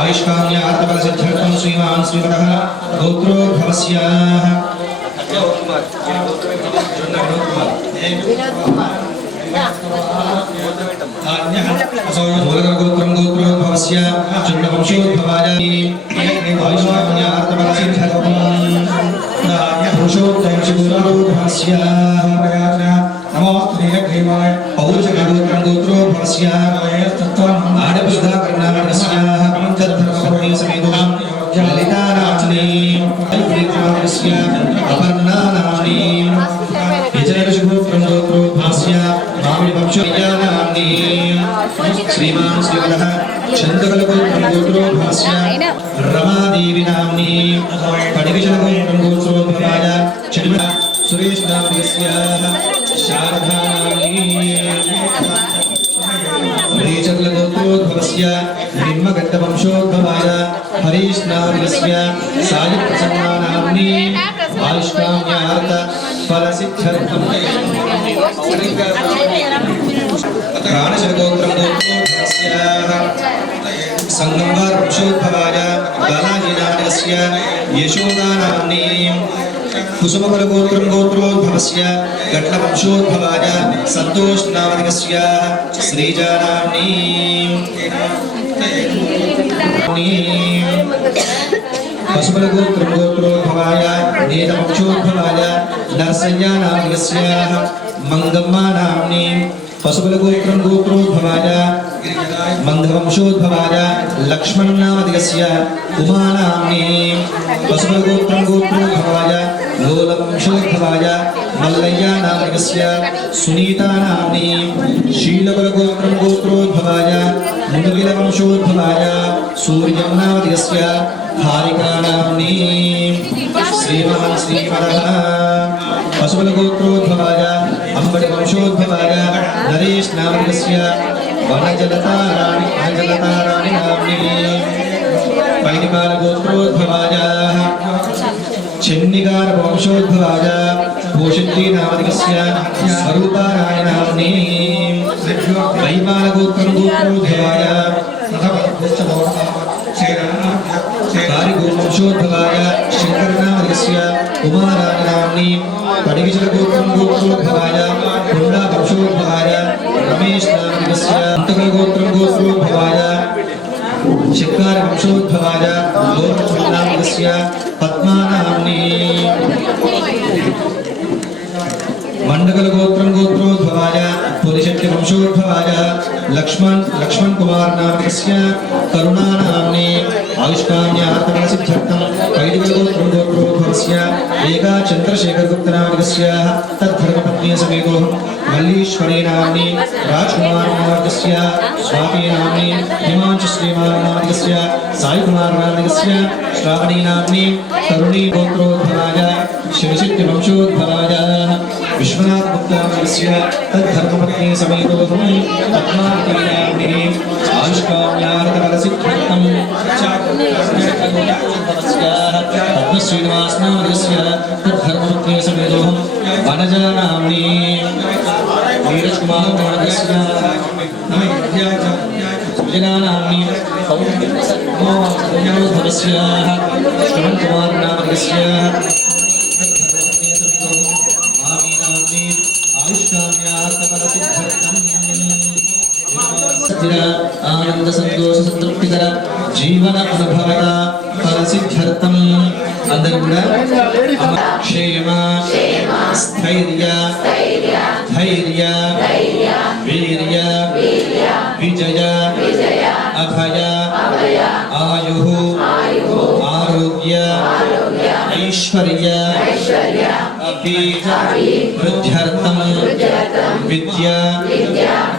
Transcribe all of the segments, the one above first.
आयुष्काम्य आर्तबलसिद्ध्यर्थं श्रीमान् श्रीमतः गोत्रोद्भवस्याः मूलगोत्रं गोत्रोद्भवस्य चण्डवंशोद्भवाय आयुष्काम्य आर्तबलसिद्ध्यर्थं पुरुषोत्तम गोत्रोद्भवस्याः पौरुषगोत्रं गोत्रोद्भवस्याः आडपुष्धाकर्णाटकस्याः तद्धर्मपत्नी समेतो ललितानाम्नीं अपर्णानाम्नीं यजनऋषिगोत्रं गोत्रोद्भवस्याः मामिडिवंशोयानाम्नीं श्रीमान् श्रीवरः छन्दकलगोत्रं गोत्रोद्भवस्याः रमादेवीनाम्नीं पडिविशलगोत्रं गोत्रोद्भवाय चिन्मया सुरेशनामस्याः शारदानाम्नीं श्रीचन्द्रगोत्रोद्भवस्य ब्रह्मगड्डवंशोद्भवाय हरीशनामस्य सायप्रसन्नानाम्नीं आयुष्काम्यार्थ फलसिद्ध्यर्थं प्राणशरगोत्रं गोत्रोद्भवस्याः संगमवंशोद्भवाय बालाजीनाथस्य यशोदानाम्नीं कुसुमकुलगोत्रं गोत्रोद्भवस्य गट्लवंशोद्भवाय सन्तोषनामस्य श्रीजानाम्नीं पशुपलगोत्रं गोत्रोद्भवाय नेतवंशोद्भवाय नरसंज्ञानामस्य मंगम्मानाम्नीं पशुपलगोत्रं गोत्रोद्भवाय मंगवंशोद्भवाय लक्ष्मणनामस्य उमानाम्नीं पशुपलगोत्रं गोत्रोद्भवाय लोलवंशोद्भवाय मल्लय्यानामस्य सुनीतानाम्नीं शीलकुलगोत्रं गोत्रोद्भवाय मुनिगिलवंशोद्भवाय सूर्यम्नामस्य हारिकानाम्नीं श्रीमान् श्रीवरः पशुपलगोत्रोद्भवाय अंबटवंशोद्भवाय नरेशनामस्य वनजलताराणि नाम्नीं पैनिपालगोत्रोद्भवाय चन्निगारवंशोद्भवाय भूषित्रीनामस्य स्वरूपारायणाम्नीं वैमालगोत्रं गोत्रोद्भवाय कारिगोवंशोद्भवाय शङ्करनामस्य उमारायणाम्नीं पडिविचलगोत्रं गोत्रोद्भवाय पुण्डावंशोद्भवाय रमेशनामस्य अन्तकलगोत्रं गोत्रोद्भवाय शिक्कारवंशोद्भवाय लोकनामस्य पद्मानाम्नीं मंडकलगोत्रं गोत्रोद्भवाय पुलिशक्तिवंशोद्भवाय लक्ष्मण कुमार नामस्य करुणानाम्नीं आयुष्काम्यार्थफलसिद्ध्यर्थं कैदिकलगोत्रं गोत्रोद्भवस्य एका चन्द्रशेखरगुप्तनामस्य तद्धर्मपत्नी समेतो मल्लीश्वरीनाम्नीं राजकुमारनामस्य स्वातीनाम्नीं हिमांशुश्रीमान्नामस्य साईकुमारनामस्य श्रावणीनाम्नीं तरुणी गोत्रोद्भवाय शिवशक्तिवंशोद्भवाय विश्वनाथ गुप्तानामस्य तद्धर्मपत्नी समेतो पद्मावतीनाम्नीं आयुष्काम्यार्थफलसिद्ध्यर्थं पद्मश्रीनिवासनामस्य तद्धर्मपत्नी समेतो वनजानाम्नीं नीरजकुमारनामस्य सुजनानाम्नीं पौर्णिमाभवस्य श्रवणकुमारनामस्य आनंद संतोष संतृप्तिकर जीवन अनुभवता फलसिद्ध्यर्थं अंदर కూడా క్షేమ స్థైర్య ధైర్య వీర్య విజయ అభయ ఆయు ఆరోగ్య ఐశ్వర్య వృద్ధ్యర్థం విద్య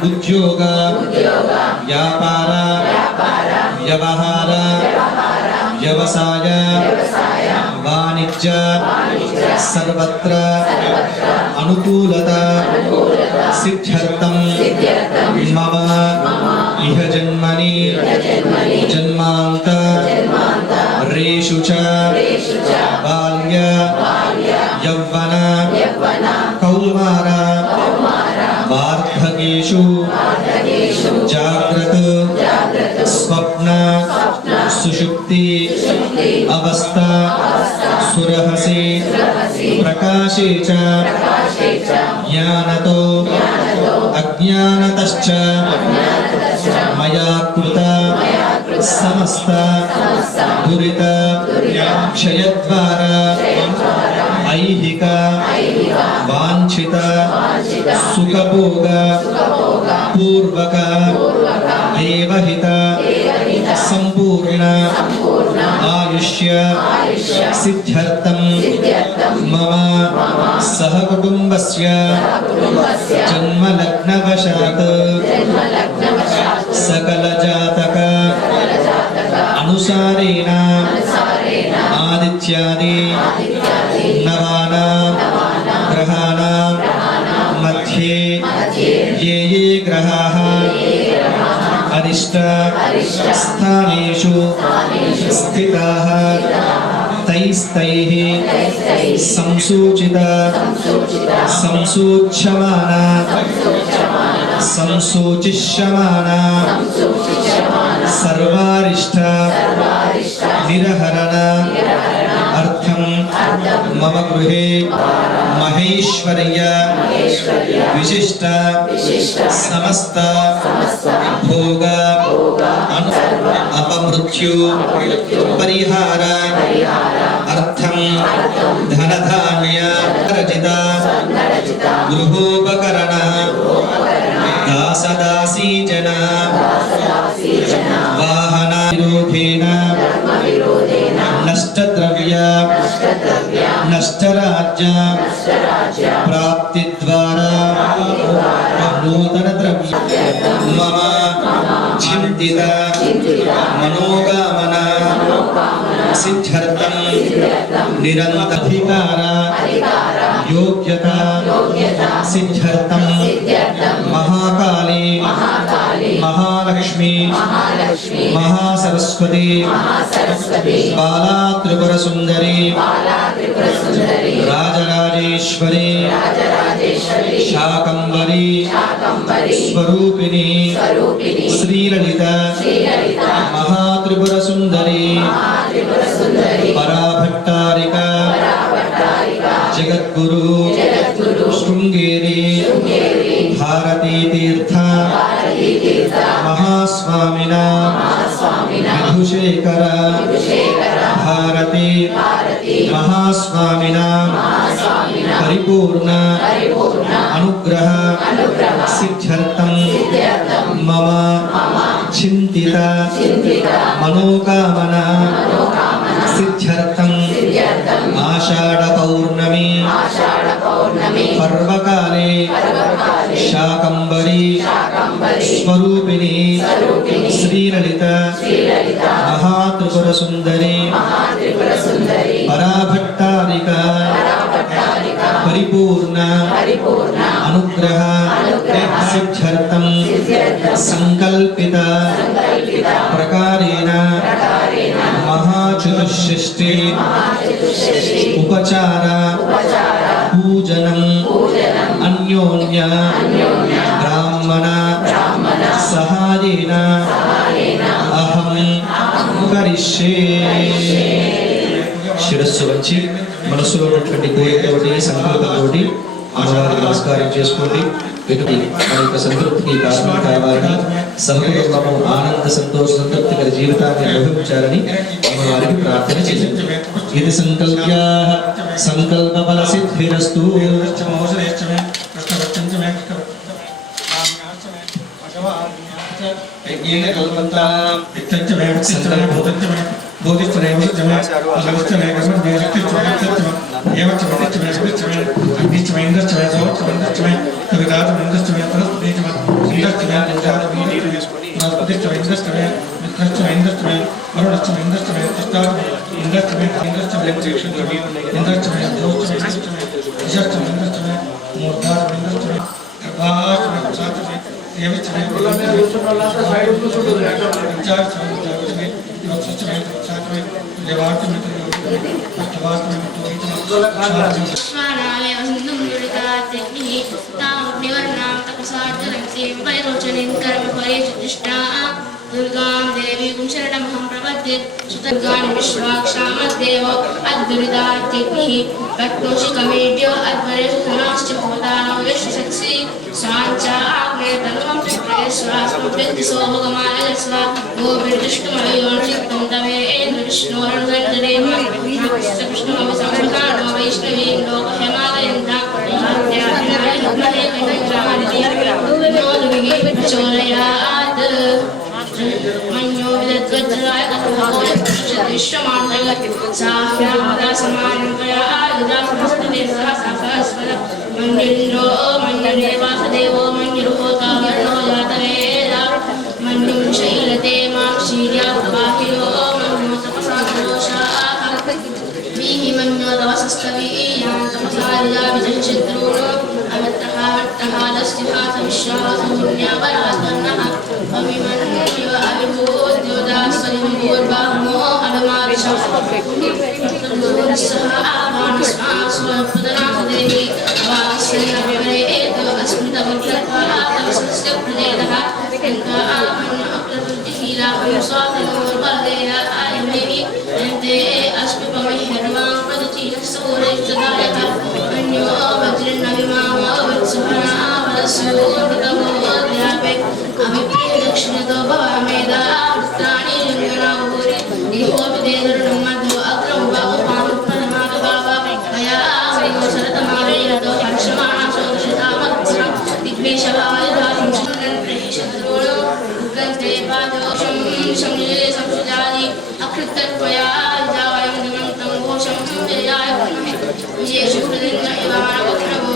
ఉద్యోగ వ్యాపార వ్యవహార వ్యవసాయ వాణిజ్య सर्वत्र अनुकूलता सिद्ध्यर्थं मम इह जन्मनि जन्मान्त रेषु च बाल्य यौवन कौमार वार्धकेषु जाग्रत स्वप्न सुषुप्ति अवस्था सुरहसि प्रकाशे च ज्ञानतो अज्ञानतश्च मया कृत समस्त दुरित क्षयद्वारा ऐहिक वांछित सुखभोग पूर्वक देवहित संपूर्ण आयुष्य सिद्ध्यर्थं मम सहकुटुम्बस्य जन्मलग्नवशात् सकलजातक अनुसारेण आदित्यादि नवानां ग्रहाणां मध्ये ये ये ग्रहाः अरिष्ट स्थानेषु स्थिताः तैस्तैः संसूचित संसूच्यमाना संसूचिष्यमाना सर्वारिष्ट निरहरण अर्थं मम गृहे महेश्वर्य विशिष्ट समस्त भोग अपमृत्यु परिहार अर्थं धनधान्य रचित गृहोपकरण दासदासी जना वाहन विरोधेन नष्टद्रव्य नष्टराज्य प्राप्तिद्वारा नूतनद्रव्य मम चिन्तित मनोकामना सिद्ध्यर्थं निरन्तराधिकार योग्यता सिद्ध्यर्थं महाकाली महालक्ष्मी महासरस्वती बाला त्रिपुर सुंदरी राजराजेश्वरी शाकंभरी स्वरूपिणी श्रीललिता महात्रिपुर सुंदरी पराभट्टारिका जगद्गुरु शृंगेरी भारती तीर्थ महास्वामिना विधुशेखर भारती महास्वामिना परिपूर्ण अनुग्रह सिद्ध्यर्थं मम चिन्तित मनोकामना सिद्ध्यर्थं आषाढ़ पौर्णमी पर्वकाले शाकंभरी स्वरूपिणी श्रीललिता महात्रिपुर सुंदरी पराभट्टारिका परिपूर्ण अनुग्रह सिद्ध्यर्थं संकल्पित प्रकारेण महाचतुष्षष्टि उपचार पूजनं अन्योन्य ब्राह्मण सहायेन अहं करिष्ये శిరస్సు వంచి మనసులో ఉన్నటువంటి కోరికతోటి సంకల్పంతోటి అమ్మవారికి నమస్కారం చేసుకోండి. మన యొక్క సంతృప్తికి కారణం కావాలని సహకుటుంబము ఆనంద సంతోష సంతృప్తి గల జీవితాన్ని అనుభవించాలని అమ్మవారికి ప్రార్థన చేయండి. ఇది సంకల్ప్య సంకల్ప ఫల సిద్ధిరస్తు. बोधिष्ठमेव सत्यमे अगस्त्यमे कर्मणे शक्तिश्चमे सत्यमे एवं वदिष्ठमे सत्यमे अग्निश्चमे इंद्रश्चमे सोमश्चमे कविदातमे इंद्रश्चमे परस्पतिश्चमे इंद्रश्चमे इंद्राश्चमे परस्पतिश्चमे इंद्रश्चमे मित्रश्चमे इंद्रश्चमे वरुणश्चमे इंद्रश्चमे तस्तात्मे इंद्रश्चमे इंद्रश्चमे इंद्रश्चमे दोषश्चमे यशश्चमे इंद्रश्चमे मूर्धाश्चमे इंद्रश्चमे गर्भाश्चमे सात्चमे एवच्चमे चारश्चमे स्वानाय दुर्गां देवीं शरणमहं प्रपद्ये सुदुर्गाणि विश्वाक्षामद्देवो अद्दुरिदात्यग्निः पट्टोषिकमेड्यो अध्वरेषु धनाश्च भवतानो यशसक्षि स्वाञ्चाग्नेतनुमं चक्रेश्वास्मभ्यन्तिसो भगमानयस्व गोविर्विष्णुमयोर्चित्तं तमे विष्णोर्गन्धरेम कृष्णमविसंप्रकारो वैष्णवीं लोकहेमादयन्ता चोरयात् मन्यो विदद्वज्राय विश्वमाण्डल साह्यादा समानकया आयुधास्तुते सहस्रस्वद मन्युन्द्रो मन्युरेवासदेवो मन्युर्होता वर्णो जातवेदा मन्युं शैलते मां शीर्यावाहिरो मन्यो तपसादोषाः वीहि मन्यो तवसस्तवीयां तपसारिजा विजयशत्रूणो अवत्तः दस्युहास विश्वासमुन्यापरास्तन्नः अभिमन्युव अभिभूद्योदास्वरिभूर्बाहुमो अभिमाविशः सह आवानस्मास्वपुतनाथदेवी अवास्यन्नविवरेतो अस्मितवक्लत्वा तवसस्य प्रदेदः किन्तु आमन्यप्रवृत्तिहीलाहं स्वातनोर्वदेय आयमेवि अन्ते अस्मिपमह्यर्वां प्रदचीनस्सूरैश्चदायः अन्यो वज्रन्नविमामो वत्सुभनावरस्योऽमृतमोऽध्यापे अभिप्रेदक्षिणतो भवामेदा वृत्राणि रङ्गनाभूरि निहोपि देदरुणं मध्यो अग्रं बाहुपामुत्पदमागभाव मया श्रीयो शरतमानयतो हर्षमाणा सौदशतामत्सरं दिग्वेशवायुधातं शत्रुणो उग्रन्ते पादोषं संयुजे संसुजादि अकृतत्वया जावयं दिगन्तं घोषं जयाय पुनः येषु हृदिन्न इवानवक्रमो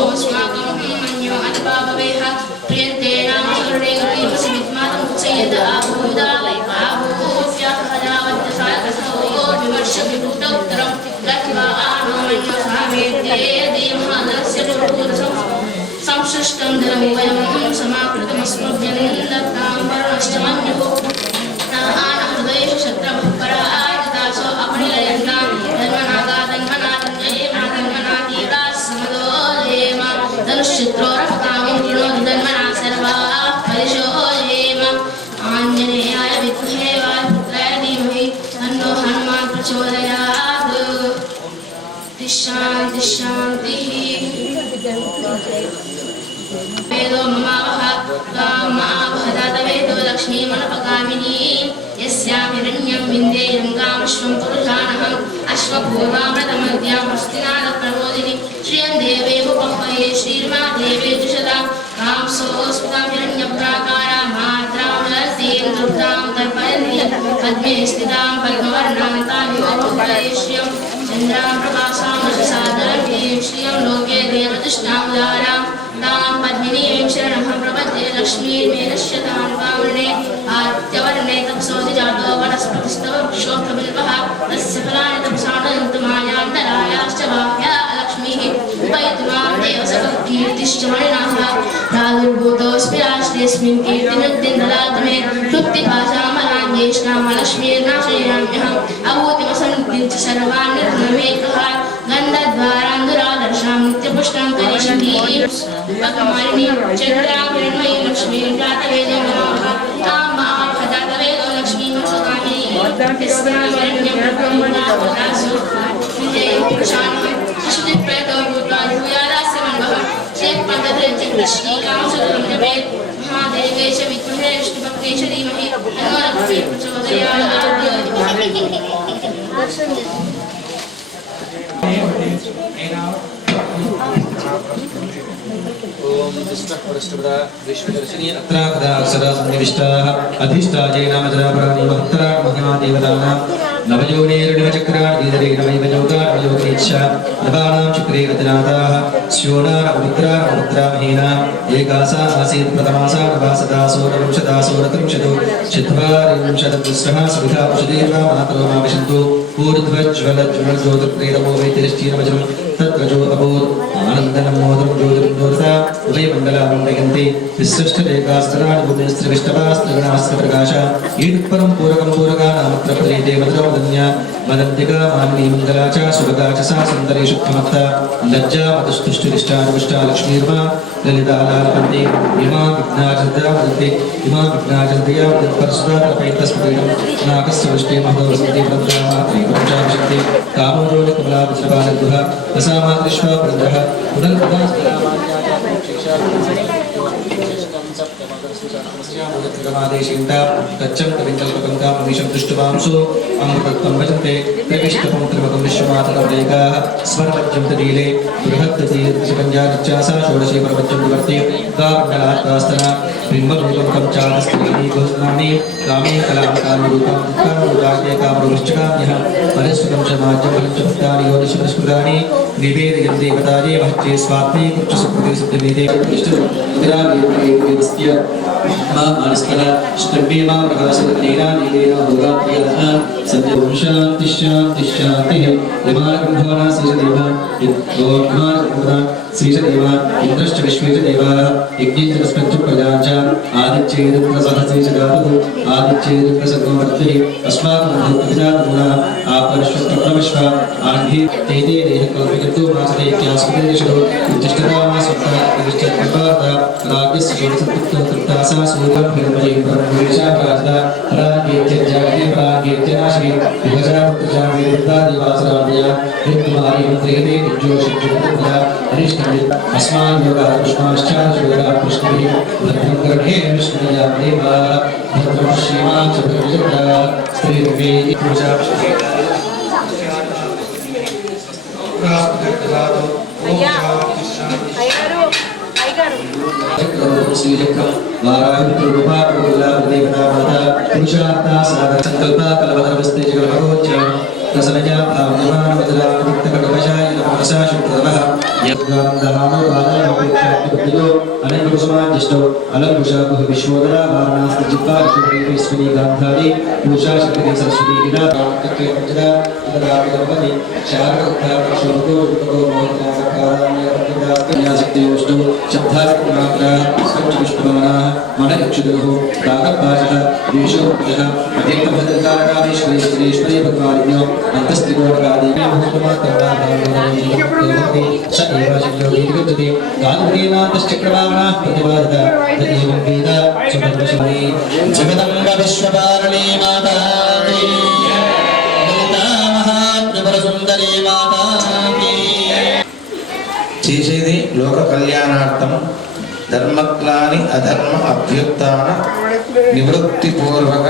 ओस्माकं मन्यो अतिपापवेह प्रियन्ते नाम शरणे गरीमसि विद्मातं उच्चयेत आभूदा आभूष्याहदावद्दसायकसो विमर्शविभूतोत्तरं लक्ष्वा आनो मन्यो सामेत्ये देवमादरस्य दुर्भूतसं संसृष्टं धनं वयं समाकृतमस्मभ्यं दत्तां वरुणश्च मन्युः हृदयेषु शत्रवः पराजितासो अपनिलयन्तां धन्मनागाधन्मनाधन्ययेमा धन्मनातीव्राः समदोलेम धनुश्चित्रोरहतां कृणोति धन्मना सर्वाः परिशोलेम आञ्जनेयाय विद्महे वायुपुत्राय धीमहि तन्नो हनुमान् प्रचोदयात् शान्तिः शान्तिः वेदो ममावह कामावहदातवेदो लक्ष्मीमनपगामिनी यस्यां हिरण्यं विन्देयं गामश्वं पुरुषाणहम् अश्वपूर्वामृतमद्यां हस्तिनादप्रबोधिनि श्रियं देवेमुपह्वये श्रीर्मादेवे जुषतां कांसोऽस्मितां हिरण्यप्राकारा मात्रां लसीं दुर्गां तर्पयन्ति पद्मे स्थितां पद्मवर्णां तामिहोपह्वये श्रियं चन्द्रां प्रभासां सादरं श्रियं लोके देवतिष्ठां दारां तां पद्मिनीं शरणमहं प्रपद्ये लक्ष्मीर्मेनश्यतां वामने आदित्यवर्णे तपसोऽधि जातो वनस्पतिस्तव वृक्षोऽर्थबिल्वः तस्य फलानि तपसानन्तमायान्तरायाश्च बाह्या लक्ष्मीः उपैतु मां देवसखकीर्तिश्च मणिनाः प्रादुर्भूतोऽस्मि राष्ट्रेऽस्मिन् कीर्तिमृद्धिं ददातु मे कृत्तिपाशामलान्येष्णामलक्ष्मीर्नाशयाम्यहम् अभूतिमसन्निधिं च सर्वान् निर्गुणमेकः गन्धद्वारान्दुरादर्शां नित्यपुष्टां करिष्यति पद्मालिनी चन्द्रां हिरण्मयी लक्ष्मीं जातवेदो नमः तां महाफदातवेदो लक्ष्मीं सुगामिनी यस्यां हिरण्यं ब्रह्मणावदासु विजयं पुरुषाणं शिशुदिप्रयतो भूत्वा भूयादास्य मन्वः श्रीपदधृत्यकृष्णीकां सुतं जपेत् महादेवेश विद्महे विष्णुभक्तेश धीमहि तन्नो लक्ष्मीः प्रचोदयात् ओम विष्णुपुरस्कृता विश्वदर्शिनी अत्राकदा अक्षरा सन्निविष्टाः अधिष्ठाजेन मजरापराणि महत्तरा महिमा देवतानां नवयोनेर्निवचक्रादीदरेणमैव योगायोगेच्छा नवानां चक्रे रतिनाथाः स्योनारमुद्रामुद्रामहीनाम् एकासा आसीत् प्रथमासा नवासदासो नवंशदासो नत्रिंशतो चत्वारिंशदुस्रः सविधा पुषदेवा मातरो मा विशन्तु ऊर्ध्वज्वलज्वलज्योतिर्प्रेतमो वैतिरिष्ठीरवचनं तत्रजो अभूत् आनन्दनमोदं ज्योतिर्ज्योतिता उभयमण्डलामण्डयन्ति विशिष्टरेखास्तराणि भूमिस्त्रिविष्टवास्त्रिगणास्त्रप्रकाश ईदुत्परं पूरकं पूरकानामत्र प्रीते मधुरोदन्या मदन्तिका मान्नी मङ्गला च सुभगा च सा सुन्दरी शुद्धमत्ता लज्जा मधुस्तुष्टिरिष्टानुष्टा लक्ष्मीर्मा ललितालालपन्ति इमा विघ्नाचन्द्रया वदन्ति इमा विघ्नाचन्द्रया वदन्परसुदा तपैतस्पतिं नाकस्य वृष्टे महदवसन्ति प्रद्रामात्रि प्रपञ्चाभिषक्ति कामोरोलिकमलाविजपालगृह रसामात्रिष्वा प्रद्रः पुनर्पदास्त्रामादेशीन्ता तच्चं कविकल्पकङ्काममीशं दृष्टवांसो अमृतत्वं भजन्ते त्रिविष्टपं त्रिमकं विश्वमातकवलेकाः स्मरवज्यं तदीले बृहद्दतीर्षपञ्चानिच्चासा षोडशी परवज्यं विवर्ति कामण्डलात्तास्तना बिम्बरूपं चादस्त्रीणी गोस्नानि कामे कलामकानुरूपं दुःखानुरूपाग्ने कामरूपश्चकाम्यः परिस्फुटं च माज्यं फलं च भक्तानि योनिशपरिस्फुटानि निवेदयन्ते देवताये महत्ये स्वात्मे कुक्षसुकृते सिद्धिमेते विरागेन्द्रियस्य मानस्कला ष्टम्बेमा प्रकाशकलेना नीलेना भोगाप्रियः सत्यं शान्ति शान्ति शान्तिः विमानकुम्भवना श्रीदेवा विद्वान्मानकुम्भवना श्रीदेवा इन्द्रश्च विश्वे च देवाः यज्ञेश्च तस्मच्च प्रजाञ्च आदित्येन्द्रसहस्रे च धातुः आदित्येन्द्रसर्ववर्ते अस्माकं भूतविजातगुणा आपरश्वप्रविश्व आर्धे तेते देहकल्पितो मासते इत्यास्पदेशो उत्तिष्ठतामासुक्ता प्रतिष्ठत्कृपार्था राज्ञस्य षोडशतृप्तासा सूर्यं हिरण्मयीं ब्रह्मवेशा प्राजता प्रागेत्यजागते प्रागेत्यनाशि विभजापुत्रजामिवृत्ता देवासुराभ्या हिरण्यमारी मन्त्रियते निज्योषिज्योतिर्भया हरिष्ठमित् अस्मान् योगः पुष्पाश्चार्योगः पुष्टिभिः भद्रं गर्भेण विष्णुया देवाः भद्रं श्रीमान् च भद्रजगदा स्त्रीर्वे पूजा श्रीचक्रं वाराहितरूपा प्रभुलाभदेवता माता पुरुषार्था सागर संकल्पा कलवधर्मस्ते जगन्मगोच्च प्रसन्नजा भावमानमदरामिक्तकटकषाय नमसा शुद्धवः यद्गान्धानो बालामपेक्षात्मकतिलो अनेककुसुमाज्यष्टो अलङ्कुशाकुः विश्वोदरा वारणास्ति जिह्वा विश्वदेवेश्वरी गान्धारी पूषा शक्तिः सरस्वती विदा कामचक्रे पञ्चदा तदापितर्वति शारदोद्धारशोभको विपको मोहनासकारान्यशक्तियोष्टो शब्दात्ममात्रा स्कञ्चविष्णुभवनाः मनइक्षुदुः रागपाशः द्वेषोपजः अत्यन्तभद्रकारकामेश्वरेश्वरेश्वरे भगवानिन्यो अन्तस्त्रिकोणकादेवी भूतमात्मनाभावनाः स एव शिवयोगीर्गच्छति गान्धीनाथश्चक्रवामनाः प्रतिपादित त एवं वेद सुभद्रशिवने जगदम्ब विश्वपालने माता की ललिता महात्रिपुरसुन्दरी माता की చేసేది లోక కళ్యాణార్థం ధర్మగ్లాని అధర్మ అభ్యుత్థాన నివృత్తి పూర్వక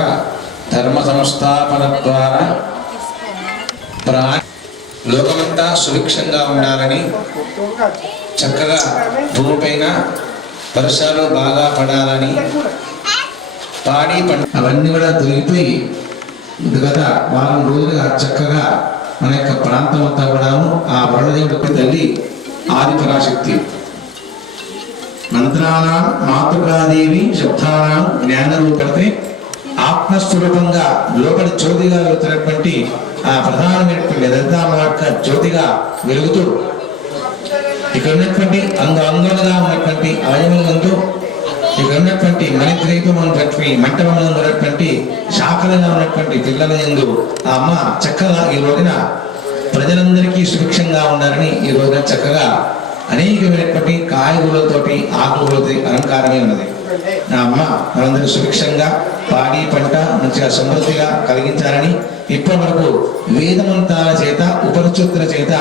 ధర్మ సంస్థాపన ద్వారా లోకమంతా సుభిక్షంగా ఉండాలని చక్కగా భూమిపైన వర్షాలు బాగా పడాలని పాడి పంట అవన్నీ కూడా దొరికిపోయి గత వారం రోజులుగా చక్కగా మన యొక్క ప్రాంతం అంతా కూడాను ఆ వరదదేవుడి తల్లి ఆదిపరాశక్తి మంత్రానాం మాతృకాదేవి శబ్దానాం జ్ఞానరూపతే ఆత్మస్వరూపంగా లోపలి జ్యోతిగా వెలుగుతున్నటువంటి ఆ ప్రధానమైనటువంటి దరిద్రామ యొక్క జ్యోతిగా వెలుగుతూ ఇక్కడ ఉన్నటువంటి అంగంగా ఉన్నటువంటి అవయవంతో ఇక్కడ ఉన్నటువంటి మణిద్వైతం ఉన్నటువంటి మంటపంలో ఉన్నటువంటి శాఖలుగా ఉన్నటువంటి పిల్లల యందు ఆ అమ్మ చక్కగా ఈ రోజున ప్రజలందరికీ సుభిక్షంగా ఉండాలని ఈ రోజున చక్కగా అనేకమైనటువంటి కాయగూరలతోటి ఆకులతోటి అలంకారమే ఉన్నది. నా అమ్మ మనందరూ సుభిక్షంగా పాడి పంట మంచిగా సమృద్ధిగా కలిగించాలని ఇప్పటి వరకు వేదమంతాల చేత ఉపనిషత్తుల చేత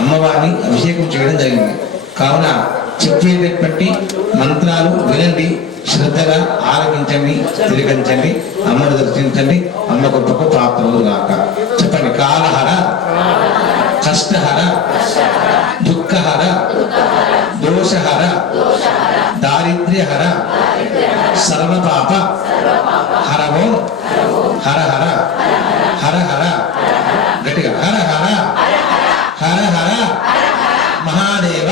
అమ్మవారిని అభిషేకం చేయడం జరిగింది. కావున చెప్పేటటువంటి మంత్రాలు వినండి, శ్రద్ధగా ఆలకించండి, తిలకించండి, అమ్మను దర్శించండి. అమ్మ గొప్పకు ప్రాప్తములు గాక. చెప్పండి. కాలహర, కష్టహర, దుఃఖహర, దోషహర, దారిద్ర్యహర, సర్వపాప హరవో హర హర హర హర గట్టిగా హర హర హర హర మహాదేవ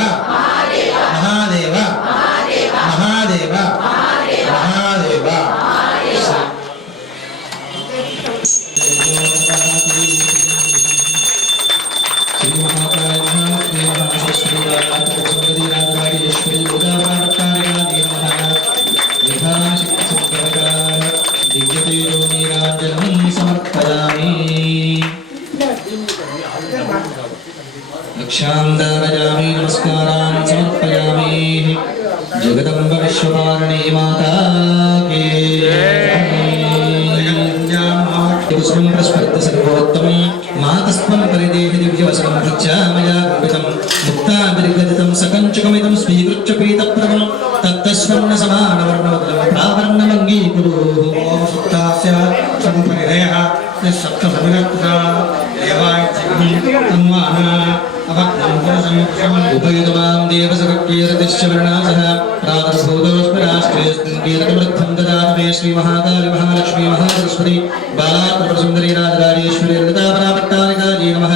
మహాదేవ మహాదేవ మహాదేవ. శ్రీ మహాకాయ रक्षांदारयामि नमस्कारान् समर्पयामि जगदम्ब विश्वपारणी माता के कुसुमं प्रस्पर्ध सर्वोत्तमं मातस्त्वं परिदेहि दिव्यवसनं भृत्यामया गुरुवितं मुक्ताभिर्गदितं सकञ्चकमिदं स्वीकृत्य पीतप्रभं तत्तस्वर्णसमानवर्णवदनं प्रावर्णमङ्गीकुरु ओम सुप्तास्य संपरिदयः सप्तसमिदत्रा देवाय तन्वाना उभयतमां देवसखकीर्तिश्च वर्णासः प्रातर्भूतोष्पराष्ट्रेऽस्मिन्कीर्तवृद्धं ददातु मे श्रीमहाकाली महालक्ष्मी महासरस्वती बालात्रिपुरसुन्दरी राजराजेश्वरी ललितापराभट्टारिकायै नमः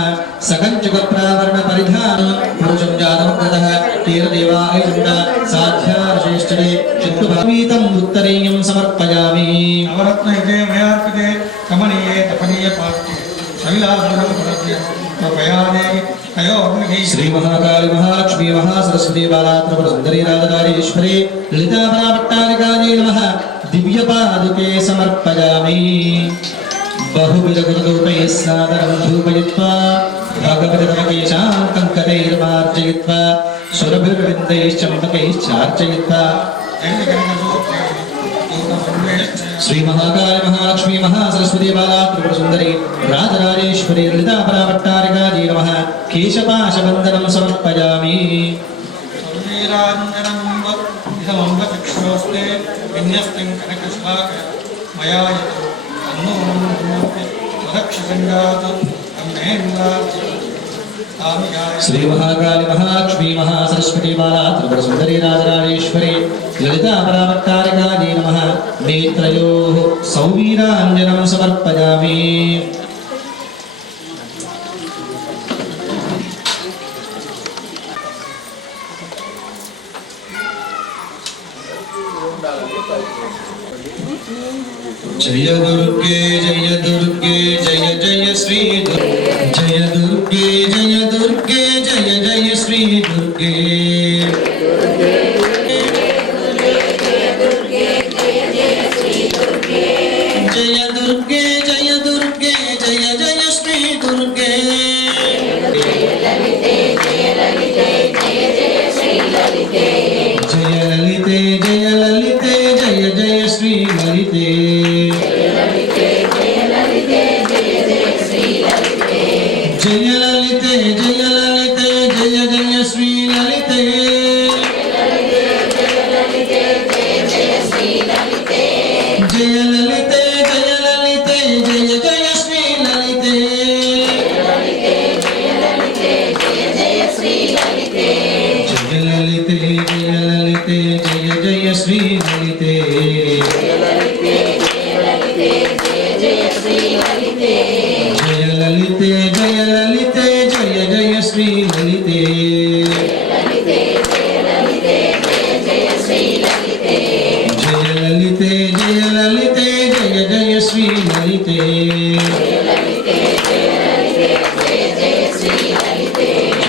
सकञ्चकप्रावरणपरिधान पुरुषं जातमकृतः कीर्तिदेवाय चिन्ता साध्यार्षेष्ठे चित्तभावीतम् उत्तरेयं समर्पयामि नवरत्न इते मयार्पिते कमनीये तपनीय पात्रे सविलासनं परस्य कृपयादेवि अयोग्निः श्री महाकाली महालक्ष्मी महासरस्वती बालात्रिपुरसुन्दरी राजराजेश्वरी ललितापराभट्टारिकायै नमः दिव्यपादुके समर्पयामि बहुविधगुरुदूतैः सादरं धूपयित्वा भगवतमकेशां कङ्कतैर्मार्जयित्वा सुरभिर्विन्दैश्चम्पकैश्चार्चयित्वा श्री महाकाली महालक्ष्मी महासरस्वती बालात्रिपुरसुन्दरी राजराजेश्वरी ललितापराभट्टारिकायै नमः केशपाशबन्धनं समर्पयामि सर्वीराञ्जनमम्बचक्षुरोस्ते विन्यस्तं कनकशाक मया श्री महाकाली महालक्ष्मी महासरस्वती बालात्रिपुरसुन्दरी राजराजेश्वरी ललितापराभट्टारिकायै नमः नेत्रयोः सौवीराञ्जनं समर्पयामि जय दुर्गे जय दुर्गे जय जय श्री दुर्गे जय दुर्गे जय दुर्गे जय जय श्री दुर्गे जय दुर्गे जय दुर्गे जय जय श्री दुर्गे जय ललिते जय ललिते जय जय श्री ललिते जय ललिते जय ललिते जय जय श्री ललिते जय ललिते जय ललिते जय जय श्री ललिते जय ललिते जय ललिते जय जय श्री ललिते जय ललिते जय जय श्री ललिते जय ललिते जय जय श्री ललिते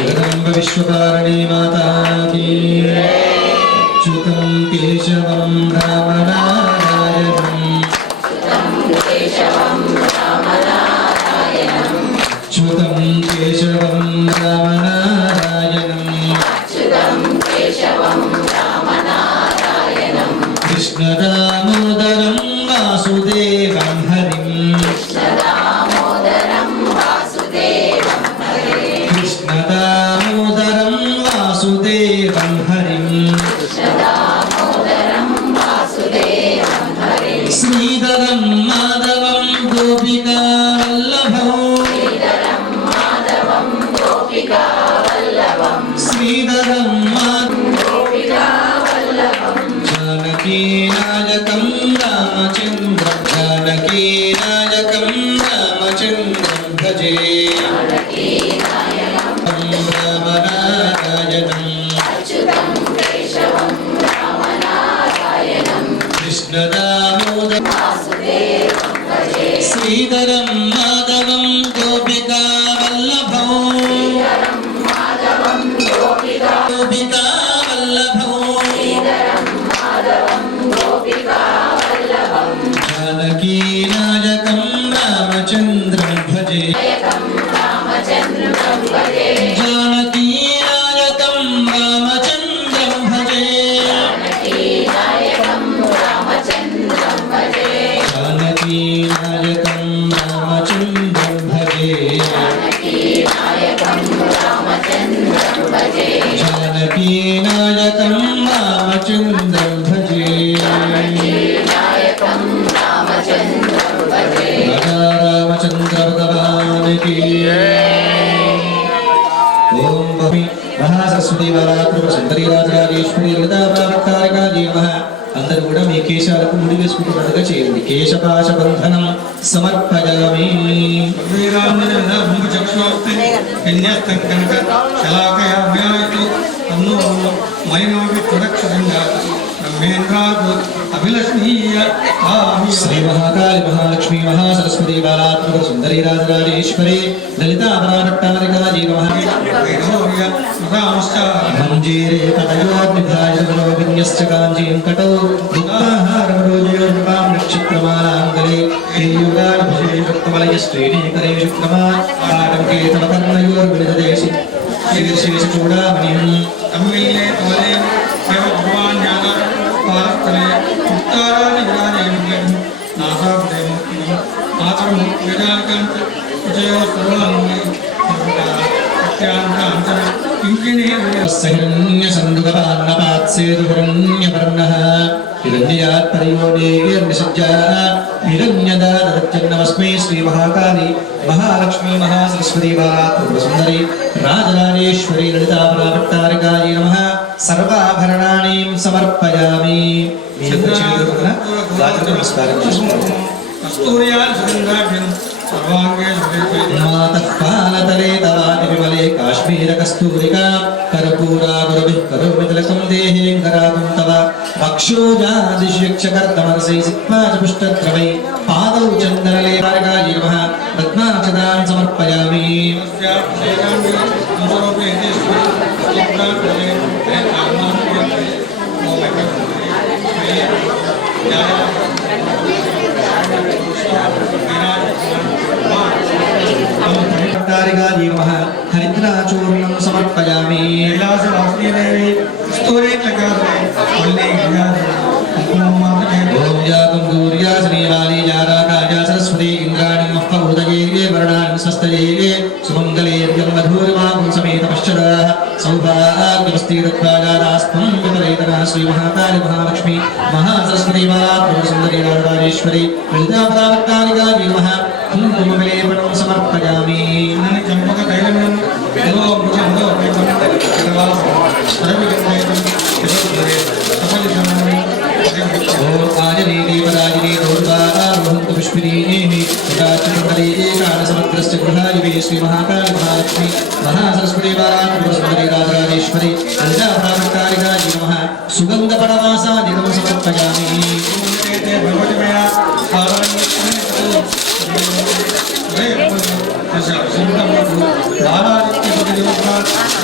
जगदम्ब विश्वपारणी माता की च्युतं केशवं रामनारायणम् च्युतं केशवं रामनारायणम् कृष्णदामोदरं वासुदेवं हरिं कृष्णदामोदरं वासुदेवं हरिं श्रीधरं माधवं गोपिका वल्लभं श्रीधरं जानकीनायकं रामचन्द्रं भजे रामनारायणम् कृष्णदामोदर श्रीधरं माधवं गोपिका वल्लभौ जानकीनायकं रामचन्द्रं भजे नायकं रामचन्द्रं भजे राजा रामचन्द्र भगवान् की ओम महासरस्वती वारात्रि सुंदरी राजराजेश्वरी ललिता प्रावक्तारिका नमः అందరూ కూడా మీ కేశాలకు ముడి వేసుకుంటున్నట్టుగా చేయండి కేశపాశ బంధనం సమర్పయామి శ్రీ మహాకాళి మహాలక్ష్మీ మహాసరస్వతి బాలాత్రిపుర సుందరీ రాజరాజేశ్వరి లలితా పరాభట్టారికా నమః మంజీరే పదయోర్నిభాజనో విన్యస్య కాంచీం కటౌ దుఃఖహారమరోజయోర్పాం నక్షత్రమాలాంగలే యుగాభిషేకమలయ శ్రేణీకరే శుక్రమా ఆటంకే తవ కర్ణయోర్వినిదేశి శీర్షేష చూడామణిం తమిళే తమలే దేవ భగవాన్ జ్ఞాన పారత్రే ఉత్తారాది విరాజే నాసాపదే మాతరం వేదాంత విజయ సర్వాంగి అత్యాంత ఇంకినే సహిరణ్య సందుగపాన్నపాత్సేదుహిరణ్యవర్ణః హిరణ్యాత్ పరియోనేర్నిషజ్జా హిరణ్యదానరత్యన్నమస్మై శ్రీ మహాకాళి మహాలక్ష్మీ మహాసరస్వతి బాలాత్రిపుర సుందరి రాజరాజేశ్వరి లలితా పరాభట్టారికాయై నమః సర్వాభరణాని సమర్పయామి నమస్కారం చేసుకోండి కస్తూర్యాన్ సుగంధాభ్యం సర్వాంగే మాతఃపాలతలే తవాతి విమలే కాశ్మీర కస్తూరికా కర్పూరా గురవిః కరోమి తిలకం దేహేంకరాతుం తవ వక్షోజాదిశ్యక్షకర్తమరసై సిక్మా చ పుష్టద్రవై పాదౌ చందనలేపారకాయై నమః రత్నాక్షతాన్ సమర్పయామి భట్టారికాయై నమః హరిద్రాచూర్ణం సమర్పయామి ఓం యాతం గౌర్యా శ్రీవాణి జారాకాయ సరస్వతి ఇంద్రాణి మహ్ఫూదయే వర్ణాని స్వస్తయే సుమంగళేర్యం మధురమాం సమేత పశ్చదాః సౌభాగ్యవస్తీరత్వాజారాస్తం విపరీతనా శ్రీ మహాకాళి మహాలక్ష్మి మహాసరస్వతి బాలాత్రిపుర సుందరీ రాజరాజేశ్వరి లలితా పరాభట్టారికాయై నమః కుంకుమవిలేపనం సమర్పయామి చంపక తైలం ఓం ఆజనేయ పదాజినే దౌర్వారోహంతు పుష్పిణీః తదాచితంగలే ఏకాన సమగ్రస్య గృహాయివే శ్రీ మహాకాళి మహాలక్ష్మి మహాసరస్వతి బాలాత్రిపుర సుందరీ రాజరాజేశ్వరి లలితా పరాభట్టారికాయై నమః సుగంధపడవాసాదికం సమర్పయామి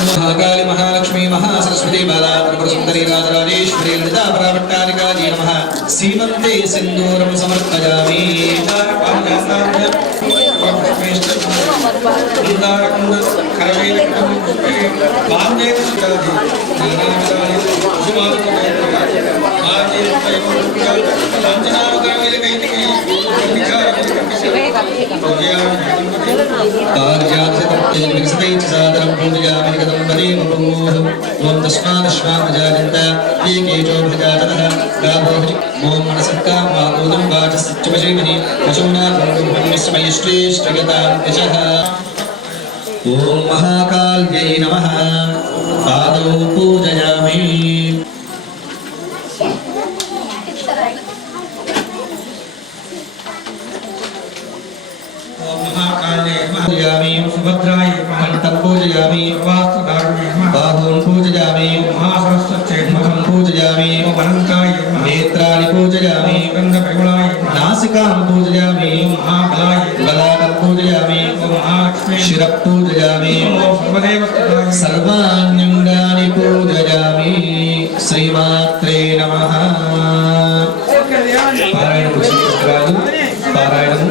మహాకాళి మహాలక్ష్మి మహాసరస్వతి బాలాత్రిపుర సుందరీ రాజరాజేశ్వరి లలితా పరాభట్టారికాయై నమః సీమంతే సింధూరం సమర్పయామి సాదరం పూజయామి కదంబరీ ఓం తస్మాదశ్వామజానంద ఏకేచో భజాతః గాభోజి ఓం మనసక్కాం వాగోదం వాచస్యవశేమని వశోనాథమయశ్రేష్ఠగతాం యశః ఓం మహాకాళ్యై నమః పాదౌ పూజయామి పూజయామి సుభద్రాయ కంఠం పూజయామి వాస్తుదారుణ్య బాహూన్ పూజయామి మహాసరస్వత్యై ముఖం పూజయామి అనంతాయ నేత్రాన్ని పూజయామి గంధపరిమళాయ నాసికాం పూజయామి మహాబలాయ లలాటం పూజయామి మహాలక్ష్మి శిరః పూజయామి సర్వదేవస్థితాయ సర్వాణ్యంగాని పూజయామి శ్రీమాత్రే నమః పారాయణం శ్రీకృష్ణరాజు పారాయణం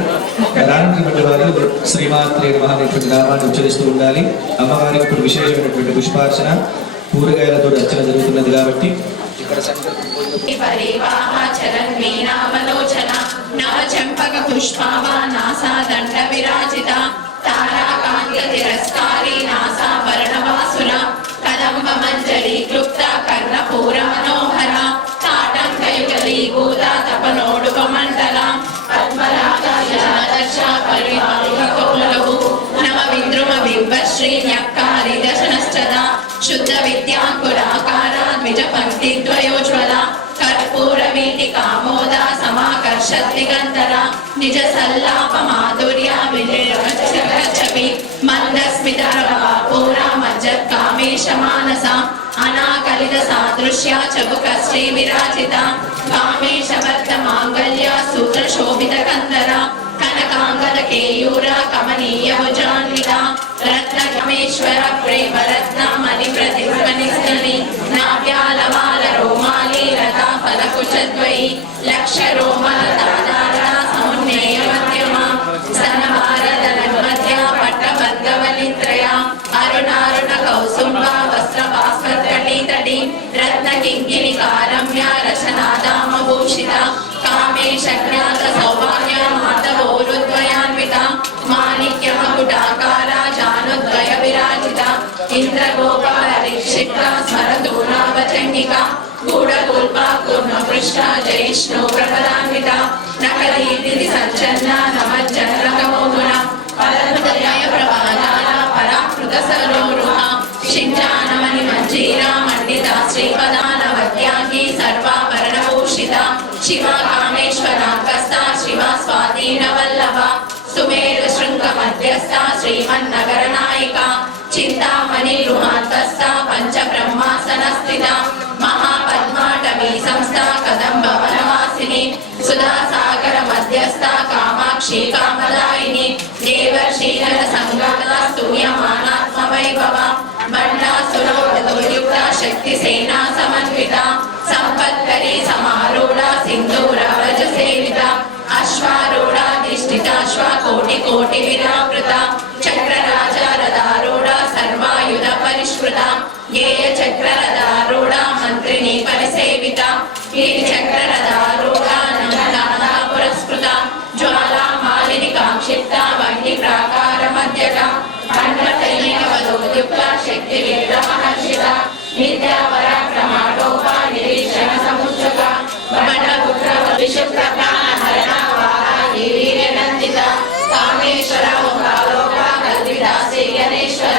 రాణి మండలాలు శ్రీమాత్రే నమః అనేటువంటి నామాన్ని ఉచ్చరిస్తూ ఉండాలి. అమ్మవారికి ఇప్పుడు విశేషమైనటువంటి పుష్పార్చన కూరగాయలతో అర్చన జరుగుతున్నది కాబట్టి ఇక్కడ చంపక పుష్పావా నాసా దండ విరాజిత తారాకాంత తిరస్కారీ నాసా వర్ణవాసున కదంబ మంజరి शक्तिगंधरा निज सल्लाप माधुर्या विजयच्छपि मंदस्मितरपूरा मज्जत् कामेश मानसा अनाकलित सादृश्या चबुक श्री विराजिता कामेश वर्त मांगल्य सूत्र शोभित कंदरा कनकांगद केयूर कमनीय भुजान्विता रत्न कमेश्वर प्रेम रत्न मणि प्रतिध्वनिस्तनि नाव्यालवाल रोमाली रता फलकुचद्वयी लक्ष रोमल दादारा समुन्नेय मध्यमा स्तनभारदलन्मध्या पट्टबद्धवलित्रया अरुणारुण कौसुम्बा वस्त्र भास्कर्कटितटी रत्न किङ्किणिकारम्या रशनादामभूषिता कामेश ज्ञात सौभाग्य मातवोरुद्वयान्विता माणिक्य मकुटाकारा जानुद्वय विराजिता इंद्रगोपालरिक्षिप्ता स्वरदूरावचङ्गिका गूढकूल्पा कूर्मपृष्ठा जयिष्णु प्रपदान्विता नखदीर्ति सज्जन्ना नमज्जनरकमोगुणा पददय प्रभादाना पराकृत सरोरुहा शिञ्जानमणि मञ्जीरा मण्डिता श्रीपदानवत्याङ्गी सर्वाभरणभूषिता शिवा कामेश्वराङ्कस्था शिवा स्वाधीनवल्लभा सुमेरु शृङ्ग मध्यस्था श्रीमन्नगरनायिका चिन्तामणि गृहान्तस्था पञ्चब्रह्मासनस्थिता महापद्माटवी संस्था कदम्ब वनवासिनी सुधासागर मध्यस्था कामाक्षी कामदायिनी देवर्षीधर संगाता स्तूयमानात्मवैभवा बण्डासुरोयुक्ता शक्तिसेना समन्विता संपत्करी समारूढा सिन्दूरव्रज सेविता अश्वारूढाधिष्ठिताश्वा कोटि कोटि विरावृता चक्रराजारदारूढा सर्वायुध परिष्कृता येय चक्ररदारूढा मन्त्रिणी परिसेविता गिरिचक्ररदारूढा नन्दनादा पुरस्कृता ज्वाला मालिनी काक्षिप्ता वह्नि प्राकार मध्यका खण्डसैनिकवधोद्युक्ता शक्ति विग्रहहर्षिता विद्या पराक्रमाटोपा निरीक्षण समुच्चका बण्डपुत्र विशुप्रप्राणहरणा वाहा वीर्यनन्दिता कामेश्वर ओंकारोका कल्पिदासी गणेश्वर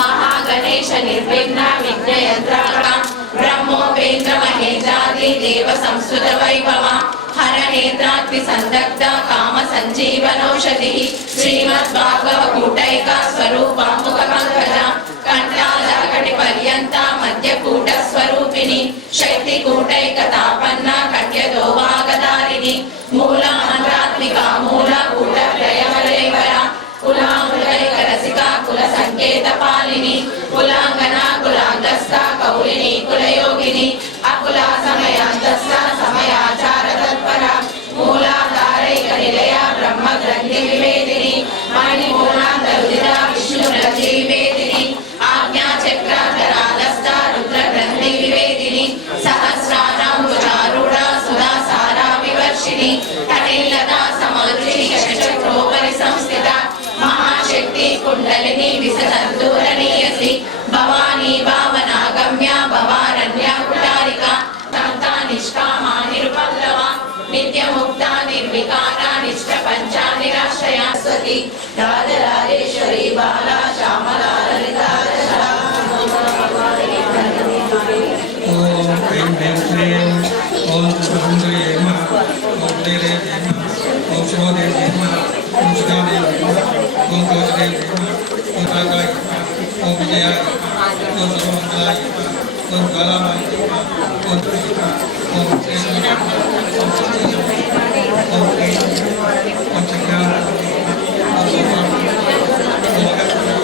महागणेश निर्विघ्न विघ्नयन्त्रका ब्रह्मोपेन्द्र महेन्द्रादि देव संस्कृत वैभवा हर नेत्राग्नि संदग्ध काम संजीवनौषधि श्रीमद्भागव कूटैका स्वरूपा मुख पंकजा कंठालकटि पर्यंता मध्यकूट स्वरूपिणी शक्ति कूटैकतापन्ना कट्यदो वागदारिणी मूला मंत्रात्मिका मूला कूट प्रयवलेवरा कुलांगैक रसिका कुल संकेत पालिनी कुलांगना कुलांगस्था कौलिनी कुलयोगिनी अकुला समयांतस्था समयाचार तत्परा मूलाधारैक निलया ब्रह्म ग्रंथि विवेदिनी मणिमूलांतरुदिता विष्णु रथि विवेदिनी आज्ञा चक्राधराधस्था रुद्र ग्रंथि विवेदिनी सहस्रानाम्बुजारूढा सुधा सारा विवर्षिणी कटिलता समादृशि चक्रोपरि संस्थिता महाशक्ति कुंडलिनी विसदूरणीयसी भवानी भावनागम्या भवारण्या कुटारिका तन्ता निष्कामा निरुपल्लवा नित्यमुक्ता निर्विकारा निष्प्रपंचा निराश्रया स्वती राजराजेश्वरी बाला श्यामला ललिता ओम ऐं ह्रीं श्रीं ओम सुन्दरी नमः ओम देवी नमः ओम शिवदेवी नमः ओम सुधादेवी नमः ओम गौरदेवी नमः ओम रागाय नमः ओम विजयाय नमः ओम सर्वमंगलाय नमः ओम कालामाय नमः ओम कृष्ण ओम कृष्ण ओम सत्य ओम कृष्ण ओम चक्रान ओम सोपान ओम अगस्त्य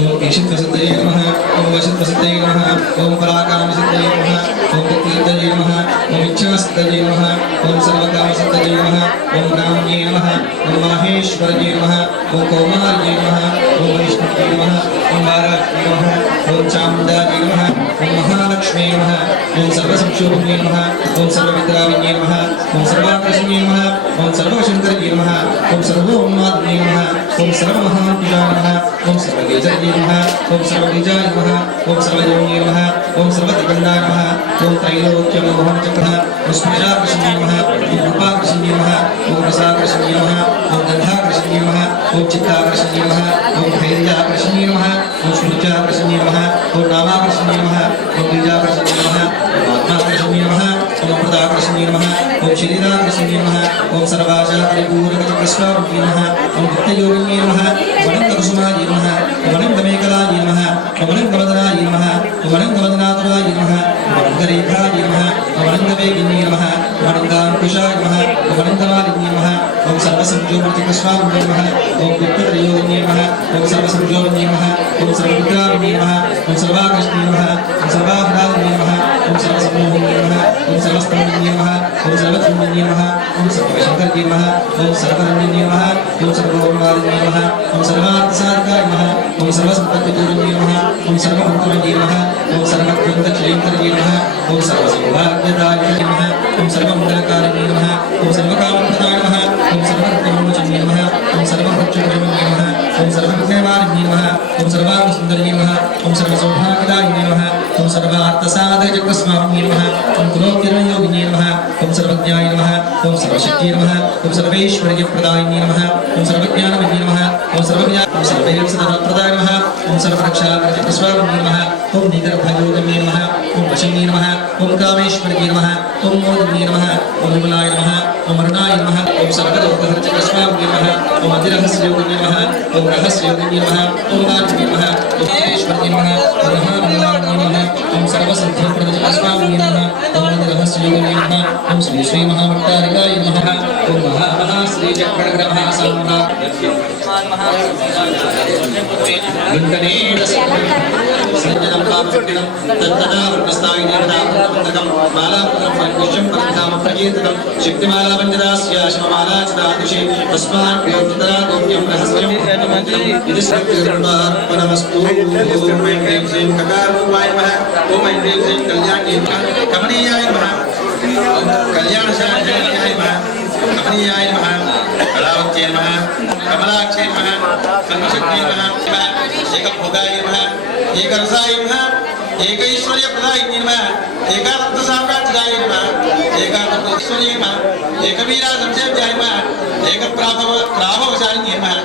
ओम ईशितप्रसिद्धये नमः ओम वशितप्रसिद्धये नमः ओम पराकामसिद्धये नमः ओम तत्त्वसिद्धये नमः ओम इच्छासिद्धये नमः ओम सर्वकामसिद्धये नमः ओम ब्राह्मणे नमः ओम माहेश्वरये नमः ओम कौमार्ये नमः ओम वैष्णवे नमः ओम वाराह्ये नमः ओम चामुण्डाये नमः ओम महालक्ष्मी नमः ओम सर्वसंक्षोभे नमः ओम सर्वविद्राविण्ये नमः ओम सर्वाकर्षण्ये नमः ओम सर्वशङ्करये नमः ओम सर्वोन्मादने नमः ओम सर्वमहात्मजाय नमः ओम सर्वबीजाय नमः ओम सर्वबीजाय नमः ओम सर्वयोगे नमः ओम सर्वदिगंडाय नमः ओम त्रैलोक्यमोहनचक्रः ओम स्पर्शाकृष्णे नमः ओम रूपाकृष्णे नमः ओम रसाकृष्णे नमः ओम गन्धाकृष्णे नमः ओम चित्ताकृष्णे नमः ओम धैर्याकृष्णे नमः ओम स्मृत्याकृष्णे नमः ओम नामाकृष्णे नमः ओम बीजाकृष्णे नमः ओम आत्माकृष्णे नमः ओम अमृताकृष्णे नमः ओम शरीराकृष्णे नमः ओम सर्वाचार्यपूर्णचक्रस्वामिने नमः ओम नित्ययोगिने नमः ओम अनन्तकुसुमाय नमः ओम अनन्तमेकलाय नमः ओम अनन्तवदनाय नमः ओम अनन्तवदनातुराय नमः ओम अनन्तरेखाय नमः ओम अनन्तवेगिने नमः ओम अनन्ताङ्कुशाय नमः ओम अनन्तमालिन्ये नमः ओम सर्वसंयोगचक्रस्वामिने नमः ओम गुप्तत्रयोगिने नमः ओम सर्वसंयोगिने नमः ओम सर्वरुद्राविने नमः ओम सर्वाकृष्णे नमः ओम सर्वाभ्राजिने नमः ओम सर्वसमूहिने नमः ओम सर्वस्तम्भिने नमः ओम सर्वधन्विने नमः ओम सर्वशंकरके नमः ओम सर्वरण्ये नमः ओम सर्वोन्मादिने नमः ओम सर्वार्थसाधिकाय नमः ओम सर्वसम्पत्तिपूर्णे नमः ओम सर्वमन्त्रमये नमः ओम सर्वग्रन्थक्षयङ्करये नमः ओम सर्वसौभाग्यदाय नमः ओम सर्वमङ्गलकारिणे नमः ओम सर्वकामप्रदाय नमः ओम सर्वभक्तविमोचने नमः ओम सर्वभक्षुभ्रमणे नमः ओम सर्वविघ्नवारिणे नमः ओम सर्वाङ्गसुन्दरिणे नमः ओम सर्वसौभाग्यदायिने नमः ओम सर्वार्थसाधकचक्रस्वामिने नमः ओम कुलोत्तीर्णयोगिने नमः ओम सर्वज्ञाय नमः ओम सर्वशक्तिये नमः ओम सर्वैश्वर्यप्रदायिने नमः ओम सर्वज्ञानमये नमः ओम सर्वैर्सदप्रदाय नमः ओम सर्वरक्षाकरचक्रस्वामिने नमः ओम निगर्भयोगिने नमः ओम वशिन्ये नमः ओम कामेश्वर्ये नमः ओम मोदिने नमः ओम विमलाय नमः ओम अरुणाय नमः ओम सर्वलोकहरचक्रस्वामिने नमः ओम अतिरहस्ययोगिने नमः ओम रहस्ययोगिने नमः ओम वारिणे नमः ओम ईश्वर्ये नमः ओम महामंगलाय नमः ओम सर्वसिद्धिप्रदचक्रस्वामिने नमः ओम अतिरहस्ययोगिने नमः ओम श्री श्री महामट्टारिकाय नमः ओम महाश्रीचक्रग्रमहासाम्राज्ञ संजनं पापकृतं तत्तदा वर्णस्थायि देवतापुस्तकं मालापुत्रं परिपुष्टं परिधाम प्रकीर्तितं शक्तिमालावञ्जदास्य शिवमाला च तादृशी तस्मात् प्रियोत्तरा गोप्यं रहस्यं इति सर्वमस्तु ॐ ऐं ह्रीं श्रीं ककारूपाय नमः ॐ ऐं ह्रीं श्रीं कल्याण्याय नमः कमनीयाय नमः कल्याणशालिन्याय नमः कमनीयाय नमः कलावत्यै नमः कमलाक्षै नमः सर्वशक्त्यै नमः एकभोगाय नमः एकरसाय नमः एकैश्वर्यप्रदायिने नमः एकादन्तसाम्राज्याय नमः एकादन्तैश्वर्ये नमः एकवीरासंसेव्याय नमः एकप्राभवशालिन्ये नमः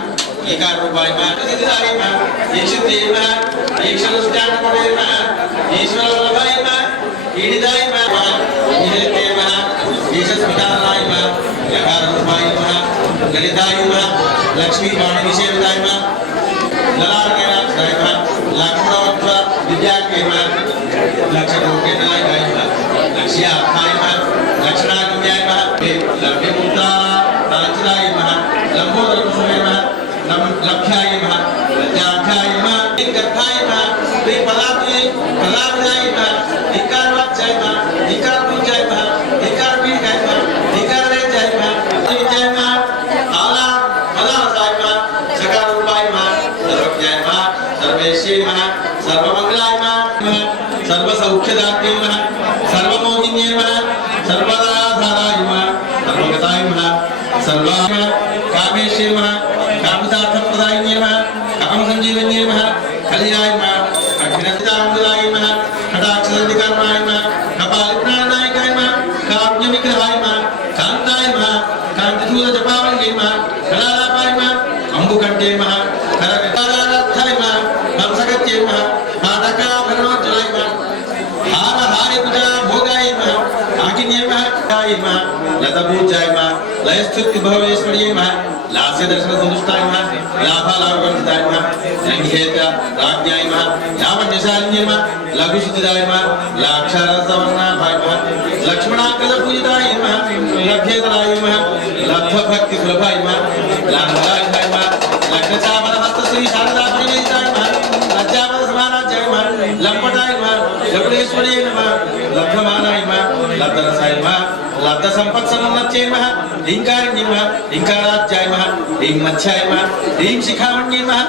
एकारूपाय नमः सिद्धिदाय नमः ईशित्ये नमः ईश्वरस्यानपदे नमः ईश्वरवल्लभाय नमः ईडिदाय नमः ईशत्ये नमः ईशस्मितानाय नमः यकारूपाय नमः ललिताय नमः लक्ष्मीवाणिनिषेविताय नमः ललाटकेनाक्षाय नमः लक्ष्मणोत्तर विद्याख्ये नमः लक्षरूपेणाय नमः लक्ष्यार्थाय नमः लक्षणागम्याय नमः लभ्यमुक्ता प्राचिराय नमः लम्बोदरकुसुमे नमः लभ्याय नमः लज्जाभ्याय नमः गर्भाय नमः पदाभिजाय नमः धिक्कारवाच्याय नमः धिक्कारपूज्याय नमः धिक्कारपीठाय नमः धिक्कारवेद्याय नमः विद्याय नमः आला मदासाय नमः सकारूपाय नमः सर्वज्ञाय नमः सर्वेश्वराय नमः सर्वमंगलाय नमः सर्वसौख्यदात्रे नमः सर्वमोहिन्ये नमः सर्वदाधाराय नमः सर्वगताय नमः सर्वाय कामेश्वराय नमः कामितार्थप्रदायिने नमः कामसञ्जीवन्ये नमः कल्याय नमः अखिलचिदानन्दाय नमः कटाक्षसन्धिकर्माय नमः कपालिप्राणायकाय नमः कारुण्यविग्रहाय नमः कान्ताय नमः कान्तिशूलजपावल्ये नमः कलालापाय नमः अम्बुकण्ठे नमः करकटारार्थाय नमः हंसगत्ये नमः पादकाभरणोज्ज्वलाय नमः हारहारिपूजा भोगाय नमः आकिन्ये नमः काय नमः लतापूज्याय नमः लयस्तुतिभवेश्वर्ये नमः लास्यदर्शनसंतुष्टाय नमः लाभालाभवर्धिताय नमः रङ्गेत राज्ञाय नमः लावण्यशालिन्ये नमः लघुशुचिदाय नमः लाक्षारसवर्णाभाय नमः लक्ष्मणाग्रजपूजिताय नमः लभ्येतराय नमः लब्धभक्तिसुलभाय नमः लाभदाय नमः लग्नचामरहस्तश्री शारदापरिवेदिताय नमः लज्जापदसमाराध्याय नमः लम्पटाय नमः लवणेश्वर्ये नमः लब्धमानाय नमः लब्धरसाय नमः लब्धसम्पत्समुन्नत्यै नमः ह्रीङ्कारिण्ये नमः ह्रीङ्काराध्याय नमः ह्रीङ्मध्याय नमः ह्रींशिखामण्ये नमः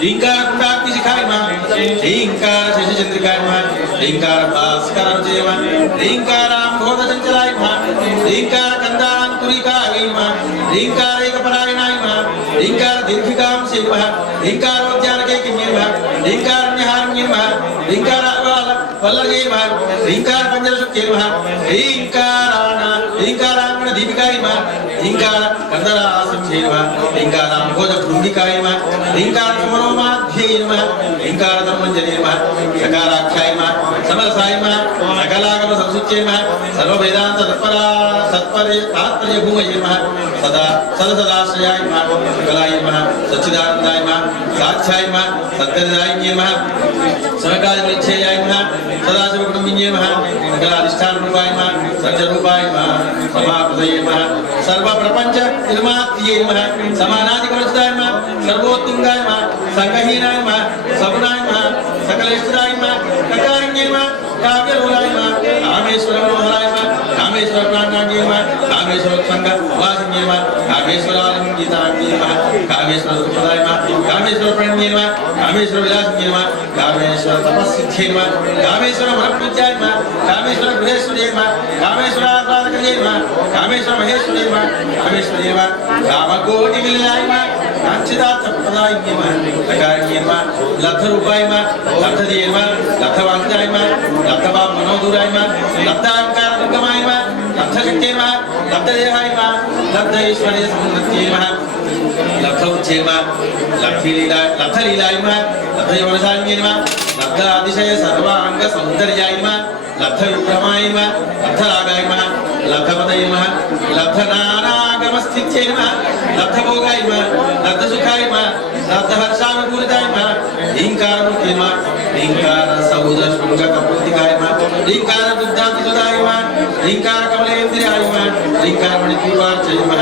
ह्रीङ्कारकुण्डाग्निशिखाय नमः ह्रीङ्कारशशिचन्द्रिकाय नमः ह्रीङ्कारभास्कराब्जे नमः ह्रीङ्काराम्भोधचञ्चलाय नमः ह्रीङ्कारकन्दाङ्कुरिकाय नमः ह्रीङ्कारैकपरायणाय नमः ह्रीङ्कारदीर्घिकां श्री नमः ह्रीङ्कारोद्यानके किम्ये नमः ह्रीङ्कारण्यहारण्ये नमः ह्रीङ्कारवल्लभे नमः ह्रीङ्कारपञ्चरशक्त्यै नमः ह्रीङ्काराङ्गणदीपिकाय नमः ह्रीङ्कारकन्दरासख्यै नमः ह्रीङ्काराम्भोजभृङ्गिकाय नमः ह्रीङ्कारसमरोमाध्यै नमः ह्रीङ्कारधर्मञ्जने नमः सकाराख्याय नमः समरसाय नमः सकलागमसंसुच्यै नमः सर्ववेदान्ततत्पर्यभूमये नमः सदा सदसदाश्रयाय नमः सकलाय नमः सच्चिदानन्दाय नमः साध्याय नमः सद्गतिदायिन्ये नमः समकालिमनिच्छेयाय नमः सदाशिवकुटुम्बिन्ये नमः सकलाधिष्ठानरूपाय नमः सत्यरूपाय नमः समाकृतये नमः सर्वप्रपञ्च निर्मात्यै नमः समानादिकवचिताय नमः सर्वोत्तुङ्गाय नमः संगहीनाय नमः सगुणाय नमः सकलेश्वराय नमः ककारिण्ये नमः काव्यलोलाय नमः कामेश्वरमनोहराय नमः कामेश्वरप्राणाय नमः कामेश्वरसङ्गवासिन्ये नमः कामेश्वरालिङ्गिताय नमः कामेश्वरसुखदाय नमः कामेश्वरप्रणये नमः कामेश्वरविलासिन्ये नमः कामेश्वरतपस्सिद्ध्ये नमः कामेश्वरमनपूज्याय नमः कामेश्वरगृहेश्वर्ये नमः कामेश्वराह्लादकृते नमः कामेश्वरमहेश्वर्ये नमः कामेश्वर्ये नमः कामकोटिविलयाय नमः काञ्चिदार्थप्रदाय नमः लकारिण्ये नमः लब्धरूपाय नमः लब्धधिये नमः लब्धवाञ्छाय नमः लब्धवामनोदूराय नमः लब्धाङ्कारदुर्गमाय नमः लब्धशक्त्यै नमः लब्धदेहाय नमः लब्धैश्वर्यसम्पत्त्यै नमः लब्धौच्चे नमः लब्धलीलाय नमः लब्धयौवनशालिन्ये नमः लब्धातिशय सर्वाङ्गसौन्दर्याय नमः लब्धविक्रमाय नमः लब्धरागाय नमः लब्धपदये नमः लब्धनानागमस्थित्यै नमः लब्धभोगाय नमः लब्धसुखाय नमः लब्धहर्षानुकूलिताय नमः ह्रीङ्कारमूर्ते नमः ह्रीङ्कारसौधशृङ्गकपूर्तिकाय नमः ह्रीङ्कारदुग्धातिसुधाय नमः ह्रीङ्कारकमलेन्द्रियाय नमः ह्रीङ्कारमणिद्वीपार्चये नमः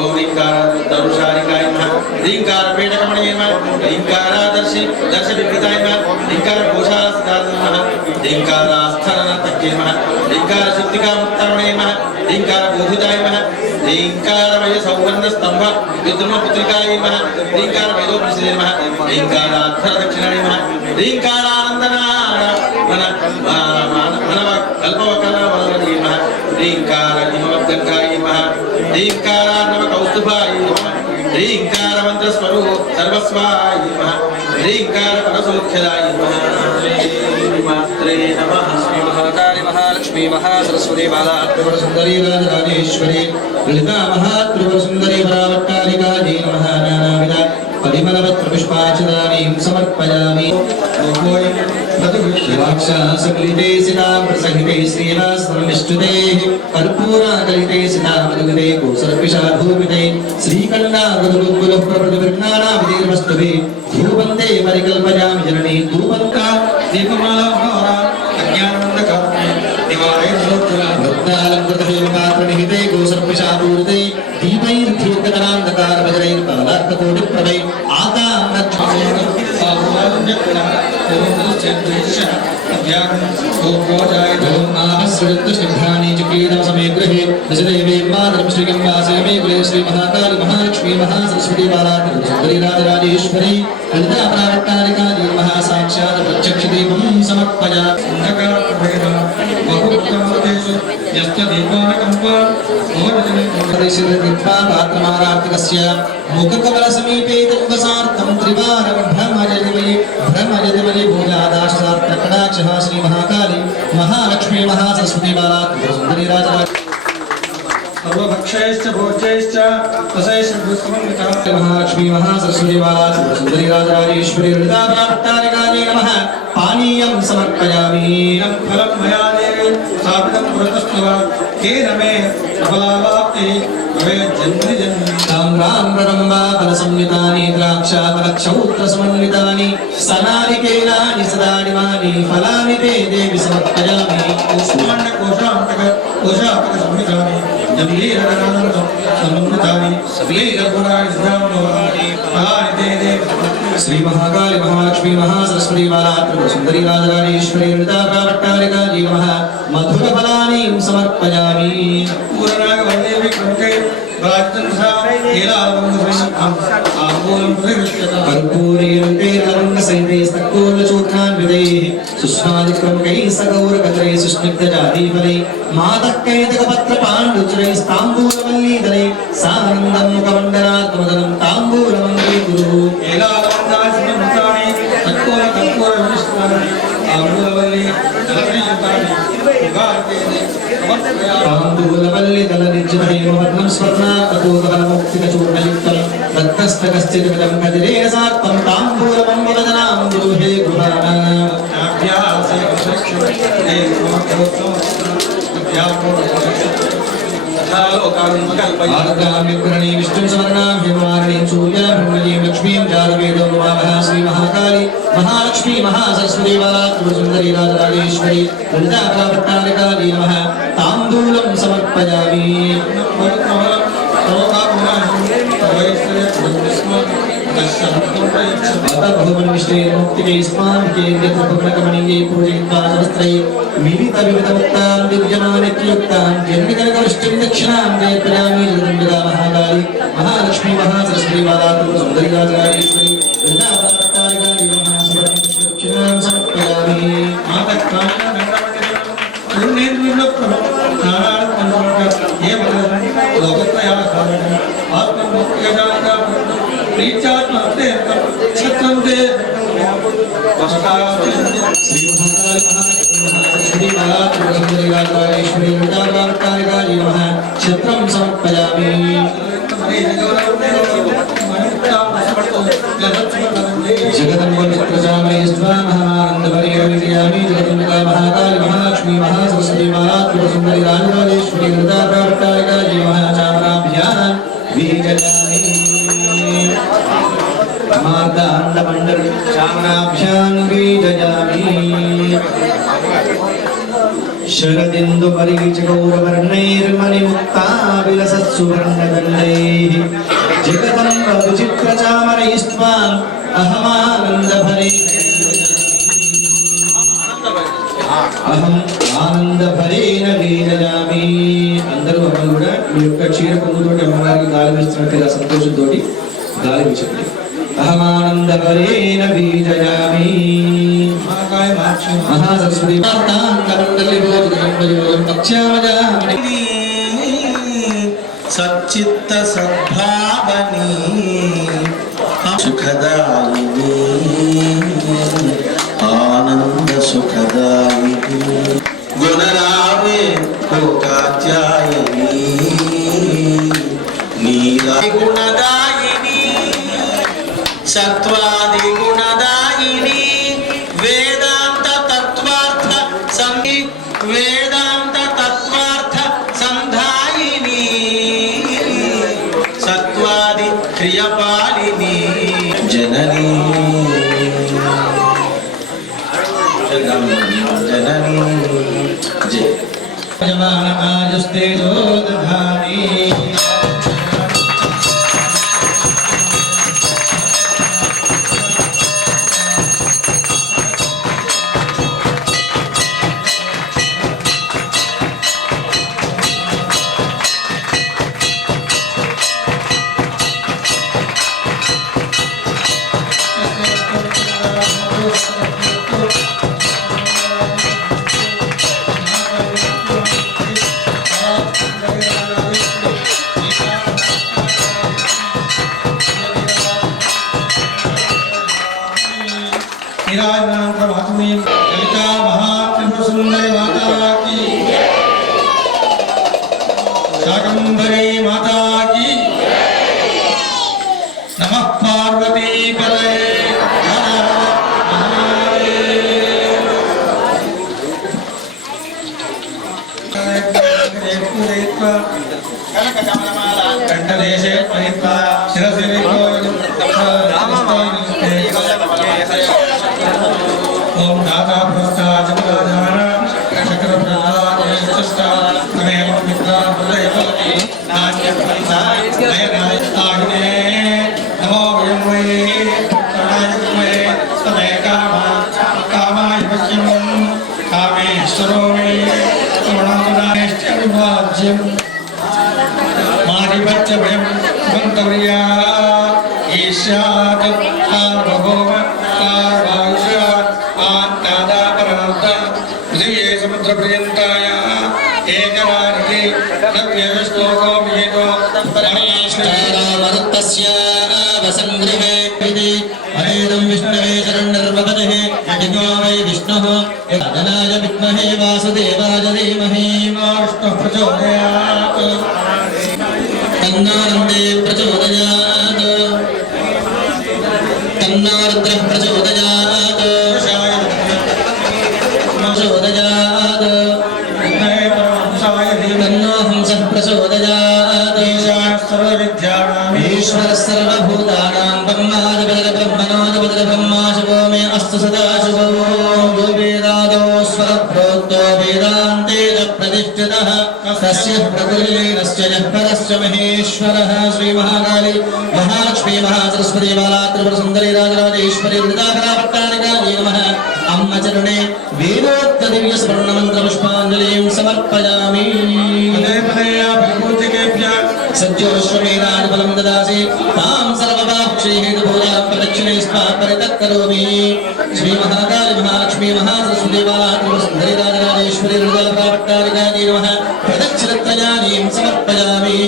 ॐ ह्रीङ्कारदरुशारिकाय नमः ह्रीङ्कारपेटकमणये नमः ह्रीङ्कारादर्शविकृताय नमः ह्रीङ्कारघोषासिद्धाय नमः ह्रीङ्कारास्थननर्तक्ये नमः ह्रीङ्कारशक्तिकामुत्तरणे नमः ह्रीङ्कारबोधिताय नमः ह्रीङ्कारमयसौवर्णस्तम्भ विद्रुमपुत्रिकाय नमः ह्रीङ्कारवेदोपनिषदे नमः ह्रीङ्काराद्धरदक्षिणाय नमः ह्रीङ्कारानन्दनाकल्पवकलवल्लभे नमः ह्रीङ्कारनिमवद्गङ्गाय नमः ह्रीङ्कारार्णवकौस्तुभाय नमः ह्रीङ्कारमन्त्रस्वरूप सर्वस्वाय नमः ह्रीङ्कारपरसौख्यदाय नमः श्रीमात्रे नमः श्री महाकाली महालक्ष्मी महासरस्वती माता त्रिपुरसुन्दरी राजराजेश्वरी ललिता महात्रिपुरसुन्दरी परावट्टालिकायै नमः नानाविध परिमलपत्रपुष्पार्चनानि समर्पयामि शिवाक्षासकलिते सीताप्रसहिते श्रीवासनमिष्टुते कर्पूराकलिते सीतामधुगते गोसर्पिशाधूपिते श्रीकण्डागदुर्गुलप्रप्रतिविघ्नानाविधिर्वस्तुभिः धूपन्ते परिकल्पयामि जननी धूपन्ता दीपमाला रत्नालङ्कृतहेमपात्रनिहिते गोसर्पिशापूरिते दीपैर्धीर्घतरान्धकारवज्रैर्पदार्थकोटिप्रभै आकामृत्सृजन्तुष्टिभ्यानि चुकीरसमे गृहे दशदेवे मातरश्रीगम्बासमे गृहे श्री महाकाली महालक्ष्मी महासरस्वती बालात्रिपुरसुन्दरी राजराजेश्वरी ललिता परावट्टालिकायै नमः साक्षात् प्रत्यक्षदीपं समर्पयामि मुखकमलसमीपे तुङ्गसार्थं त्रिवारं भ्रमयतिमयि भूयादाश्रार्थकटाक्षः श्री महाकाली महालक्ष्मी महासरस्वती बाला त्रिपुरसुन्दरी राजराजेश्वरी सर्वभक्षैश्च भोज्यैश्च रसैश्च महालक्ष्मी महासरस्वती बाला त्रिपुरसुन्दरी राजराजेश्वरी ललिता परावट्टालिकायै नमः पानीयं समर्पयामि फलं मया देवी स्थापितं पुरतस्तव केन मे फलावाप्तिः भवेत् जन्मनि जन्मनि ताम्राम्ररम्बा फलसंयुतानि द्राक्षाफलक्षौत्रसमन्वितानि सनारिकेलानि सदानिमानि फलानि ते देवि समर्पयामि कोशान्तकसंहितानि जम्बीरगणानन्दं समन्वितानि सबलीरघुराणि सुधामनोहराणि फलानि ते देवि श्री महाकाली महालक्ष्मी महासरस्वती बाला त्रिपुरसुन्दरी राजराजेश्वरी ललिता परावट्टालिकायै नमः मधुरफलानि समर्पयामि पूर्णागवल्लेवि क्रमुके कर्पूरेण सुष्मादिक्रमकैः सगौरकतरैः सुस्निग्धजातिफलैः मादक्कैतकपत्रपाण्डुचरैस्ताम्बूलवल्लीदलैः सानन्दं मुखमण्डलात्मदलं ताम्बूलमङ्गले गुरुः ताम्बूलवल्लीदलनिर्जनैर्वर्णं स्वर्णाकपूतफलमुक्तिकचूर्णयुक्तं रक्तस्थकश्चिदमिदं कदिरेण साक्तं ताम्बूलमं वदनां गुरुहे गृहाणाम् आर्द्राम्युग्रणी विष्णुं समर्णां हिमवारिणीं सूर्याभृङ्गलीं लक्ष्मीं जातवेदो नमामः श्री महाकाली महालक्ष्मी महासरस्वती बालात्रिपुरसुन्दरी राजराजेश्वरी वृन्दाकाभट्टारिकाली नमः ताम्बूलं समर्पयामि महालक्ष्मी महासरस्वती महासरस्वती छत्रं समर्पयामि जगदम्बरचामरेश्वरानन्दवर्यामि जगदम्बिका महाकाली महालक्ष्मी महासरस्वती महात्रिपुरसुन्दरी राजराजेश्वरी वृन्दाकाभट्टारिकाली महाचामराभ्यां विजयामि मार्ताण्डमण्डल चामराभ्यां विजयामि शरदिन्दुपरीचकौरवर्णैर्मणिमुक्ताविलसत्सुवर्णदण्डैः जगदम्ब विचित्रचामरैस्त्वाम् अहमानन्दभरे అహం ఆనందభరేణ వీరయామి. అందరూ అమ్మలు కూడా మీ యొక్క చీర పొంగుతోటి అమ్మవారికి గాలి వేస్తున్నట్టుగా సంతోషంతో గాలి వేచండి. అహమానందభరేణ వీరయామి. మహాసరస్వతి సచ్చిత్త సద్భావని సుఖదాయిని ఆనంద సుఖదాయిని గుణరావే ఓ కాత్యాయని నీరా గుణదాయిని సత్వాది గుణదాయిని వేదాంత తత్వార్థ సంధి వేదాంత తత్వార్థ సంధాయిని సత్వాది క్రియపాలిని జననీ జననీ జవానమాజస్తే దోదధాని ललिता महात्रिपुरसुन्दरी माता की शाकंभरी माता की नमः पार्वती पतये कंठदेशे परित्वा शिरसि ओम दाता प्रस्ता चक्राधार चक्र प्रदायश्चष्टा तमेव मित्रा प्रदयपति नाट्य फलिता नयनाय आग्ने नमो यम्वे प्रणायम्वे तमे कामाय वश्यं कामेश्वरो मे प्रणामनाश्च विभाज्यं मादिवच्च भयं भक्तवर्या ईशात् सार्वभौम सार्वायुष आत्तादापर मरुत्तस्य वसङ्गृहे इति अनेदं विष्णवे शरणर्वपदेः यज्ञो वै विष्णुः जनाय विद्महे वासुदेवाय धीमहि विष्णुः प्रचोदयात् तन्नो नन्दे प्रचोदयात् तन्नो रुद्रः प्रचोदयात् प्रचोदयात् तन्नो हंसः प्रचोदयात् ईश्वरः सर्वभूतानां ब्रह्मादिपतिर्ब्रह्मणोऽधिपतिर्ब्रह्मा शुभो मे अस्तु सदा शुभो यो वेदादौ स्वरप्रोक्तो वेदान्ते च प्रतिष्ठितः तस्य प्रकृतिरस्य यः परस्य महेश्वरः श्रीमहाकाली महालक्ष्मी महासरस्वती बाला त्रिपुरसुन्दरी राजराजेश्वरी वृन्दाकरापट्टारिकायै नमः अम्मचरणे वेदोक्तदिव्यस्वर्णमन्त्रपुष्पाञ्जलिं समर्पयामि सज्जोश्वमेधानुबलं ददासि तां सर्वपाक्षेहेतुभूतां प्रदक्षिणे स्मात् परितत्करोमि श्रीमहाकाली महालक्ष्मी महासरस्वती बाला त्रिपुरसुन्दरी राजराजेश्वरी वृन्दाकरापट्टारिकायै नमः प्रदक्षिणत्रयाणीं समर्पयामि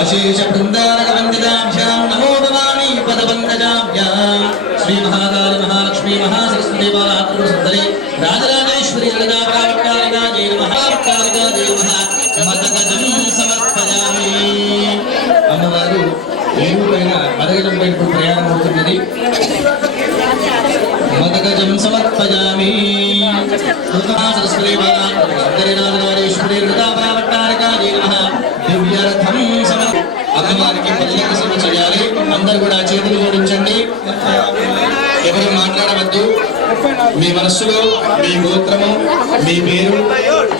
अशेष वृन्दारकवन्दिताभ्यां नमो भवानी पदपङ्कजाभ्यां श्रीमहाकाली महालक्ष्मी महासरस्वती बाला त्रिपुरसुन्दरी राजराजेश्वरी वृन्दाकरापट्टारिकायै नमः मदगजं समर्पयामि అమ్మవారు ఏనుగు పైన మదగజం పైన ప్రయాణం అవుతున్నది మదగజం సమర్పయామి సరస్వతి బాలా త్రిపురసుందరీ రాజరాజేశ్వరీ వృందావనపట్టారికాयै నమః దివ్యరథం అమ్మవారికి పల్లకి సేవ చేయాలి. అందరూ కూడా చేతులు జోడించండి, ఎవరు మాట్లాడవద్దు. మీ మనస్సులో మీ గోత్రము, మీ పేరు,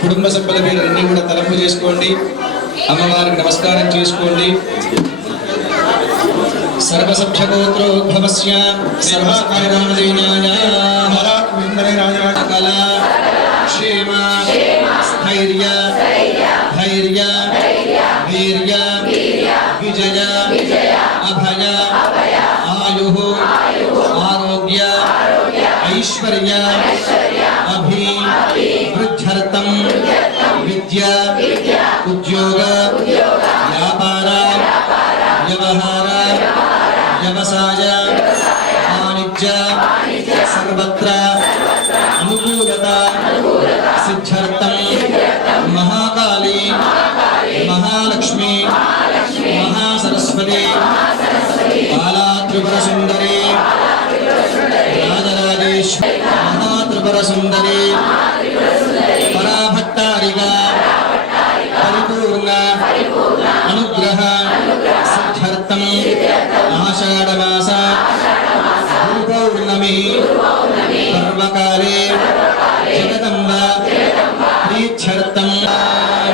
కుటుంబ సభ్యుల పేరు అన్ని కూడా తలపు చేసుకోండి. అమ్మవారికి నమస్కారం చేసుకోండి. सर्वसभ्य गोत्रोद्भवस्य सर्वकार्यनामधेयाय कला क्षेम स्थैर्य धैर्य वीर्य विजय अभय आयुः आरोग्य ऐश्वर्य अभिवृद्ध्यर्थं विद्या उद्योग व्यापार व्यवहार व्यवसाय वाणिज्य सर्वत्र अनुकूलता सिद्ध्यर्थं महाकाली महालक्ष्मी महासरस्वती बाला त्रिपुरसुन्दरी राजराजेश्वरी महात्रिपुरसुन्दरी पराभट्टारिका परिपूर्ण अनुग्रह सिद्ध्यर्थं आषाढमास गुरुपौर्णमी पर्वकाले जगदम्बा प्रीत्यर्थं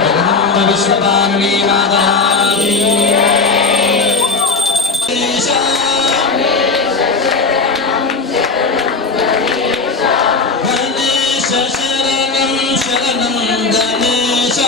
जगदम्ब विश्वपालिनी माता गणेश शरणं शरणं गणेश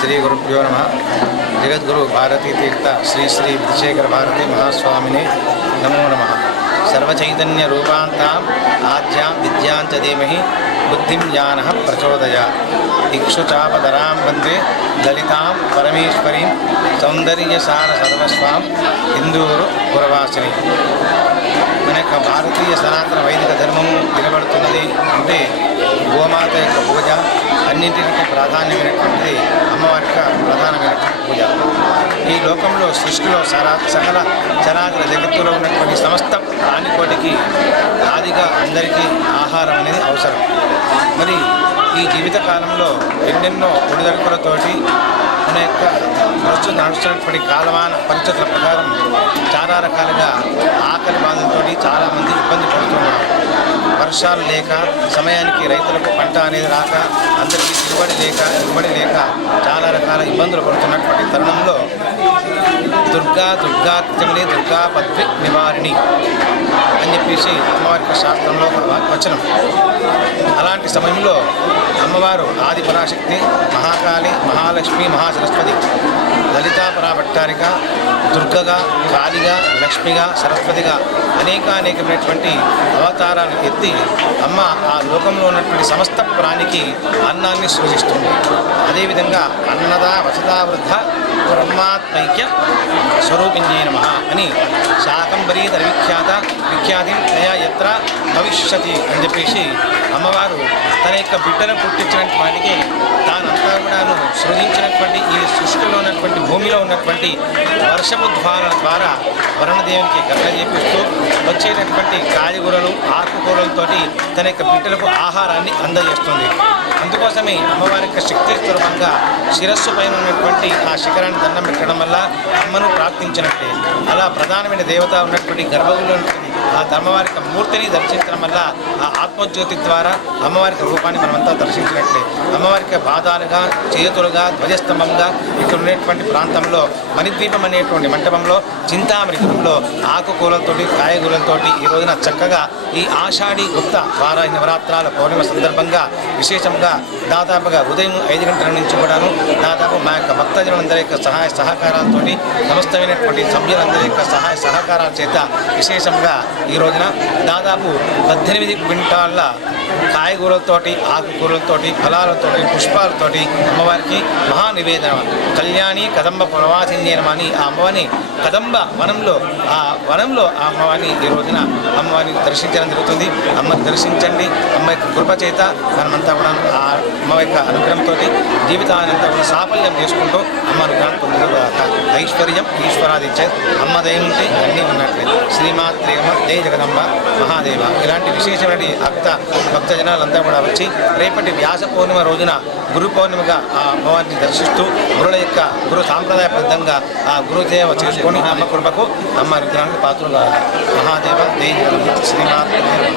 श्री गुरुभ्यो नमः। जगद्गुरु भारती तीर्थ श्री श्री विधुशेखर भारती महास्वामिने नमो नमः। సర్వచైతన్యరూపాంతాం ఆద్యాం విద్యాం చ ధీమహి బుద్ధిం జ్ఞానః ప్రచోదయాత్. ఇక్షుచాపధరాం వందే దళితాం పరమేశ్వరీం సౌందర్యసార సర్వస్వాం ఇందూరు పురవాసిని. మన యొక్క భారతీయ సనాతన వైదిక ధర్మము నిలబడుతున్నది అంటే గోమాత యొక్క పూజ అన్నింటికి ప్రాధాన్యమైనటువంటిది అమ్మవారి యొక్క ప్రధానమైనటువంటి పూజ. ఈ లోకంలో సృష్టిలో సకల చరాచర జగత్తులో ఉన్నటువంటి సమస్త ప్రాణికోటికి ఆదిగా అందరికీ ఆహారం అనేది అవసరం. మరి ఈ జీవిత కాలంలో ఎన్నెన్నో ఒడిదడుకులతోటి మన యొక్క ప్రస్తుతం నడుస్తున్నటువంటి కాలమాన పరిస్థితుల ప్రకారం చాలా రకాలుగా ఆకలి బాధలతో చాలామంది ఇబ్బంది పడుతున్నారు. వర్షాలు లేక సమయానికి రైతులకు పంట అనేది రాక అందరికీ దిగుబడి లేక చాలా రకాల ఇబ్బందులు పడుతున్నటువంటి తరుణంలో దుర్గార్చమని దుర్గా పద్వి నివారిణి అని చెప్పేసి అమ్మవారి శాస్త్రంలో వచనం. అలాంటి సమయంలో అమ్మవారు ఆది పరాశక్తి, మహాకాళి, మహాలక్ష్మి, మహాసరస్వతి, లలితా పరాభట్టారిక, దుర్గగా, కాళిగా, లక్ష్మిగా, సరస్వతిగా అనేకమైనటువంటి అవతారాలు ఎత్తి అమ్మ ఆ లోకంలో ఉన్నటువంటి సమస్త ప్రాణికి అన్నాన్ని సృజిస్తుంది. అదేవిధంగా అన్నదా వసదా వృద్ధ బ్రహ్మాత్మైక్య స్వరూపిణ్యై నమః అని శాకంబరీ విఖ్యాతి తయా యత్ర భవిష్యతి అని చెప్పేసి అమ్మవారు తన యొక్క బిడ్డను పుట్టించినటువంటి వాటికి తానంతా కూడాను సృజించినటువంటి ఈ సృష్టిలో ఉన్నటువంటి భూమిలో ఉన్నటువంటి వర్షపు ద్వారా వరుణదేవునికి గర్గ చేపిస్తూ వచ్చేటటువంటి కాయగూరలు ఆకుకూరలతోటి తన యొక్క బిడ్డలకు ఆహారాన్ని అందజేస్తుంది. అందుకోసమే అమ్మవారి యొక్క శక్తి స్వరూపంగా శిరస్సు పైన ఉన్నటువంటి ఆ శిఖరాన్ని దండం పెట్టడం వల్ల అమ్మను ప్రార్థించినట్టే. అలా ప్రధానమైన దేవత ఉన్నటువంటి గర్భగుడిలో ఆ అమ్మవారి యొక్క మూర్తిని దర్శించడం వల్ల ఆ ఆత్మజ్యోతి ద్వారా అమ్మవారి రూపాన్ని మనమంతా దర్శించినట్లే. అమ్మవారికి పాదాలుగా, చేతులుగా, ధ్వజస్తంభంగా ఇక్కడ ఉన్నటువంటి ప్రాంతంలో మణిద్వీపం అనేటువంటి మంటపంలో చింతామణిపురంలో ఆకుకూలతోటి కాయగూరలతోటి ఈ రోజున చక్కగా ఈ ఆషాఢీ గుప్త వారాహి నవరాత్రాల పౌర్ణిమ సందర్భంగా విశేషంగా దాదాపుగా ఉదయం 5 గంటల నుంచి కూడాను దాదాపు మా యొక్క భక్తజనులందరి యొక్క సహాయ సహకారాలతో సమస్తమైనటువంటి సభ్యులందరి యొక్క సహాయ సహకారాల చేత విశేషంగా ఈ రోజున దాదాపు 18 క్వింటాళ్ళ కాయగూరలతోటి, ఆకుకూరలతోటి, ఫలాలతోటి, పుష్పాలతోటి అమ్మవారికి మహానివేదన. కళ్యాణి కదంబ ప్రవాసిన్యమని ఆ అమ్మవారిని కదంబ వనంలో ఆ అమ్మవారిని ఈ రోజున అమ్మవారిని దర్శించడం జరుగుతుంది. అమ్మని దర్శించండి. అమ్మ యొక్క కృప చేత మనమంతా కూడా ఆ అమ్మ యొక్క అనుగ్రహంతో జీవితానంతా కూడా సాఫల్యం చేసుకుంటూ అమ్మ అనుగ్రహాన్ని పొందుతాక ఐశ్వర్యం ఈశ్వరాదిత్య అమ్మ దయ ఉంటే అన్నీ ఉన్నట్లే. శ్రీమాత్రేమ జయ జగదంబ మహాదేవ. ఇలాంటి విశేషమైన భక్త జనాలంతా కూడా వచ్చి రేపటి వ్యాస పౌర్ణిమ రోజున గురు పౌర్ణిమగా ఆ అమ్మవారిని దర్శిస్తూ గురుల యొక్క గురు సాంప్రదాయబద్ధంగా ఆ గురుదేవ చేసుకొని అమ్మ కృపకు అమ్మ అనుగ్రహానికి పాత్రలు మహాదేవ జయ జగదంబ శ్రీమాత్రేమ.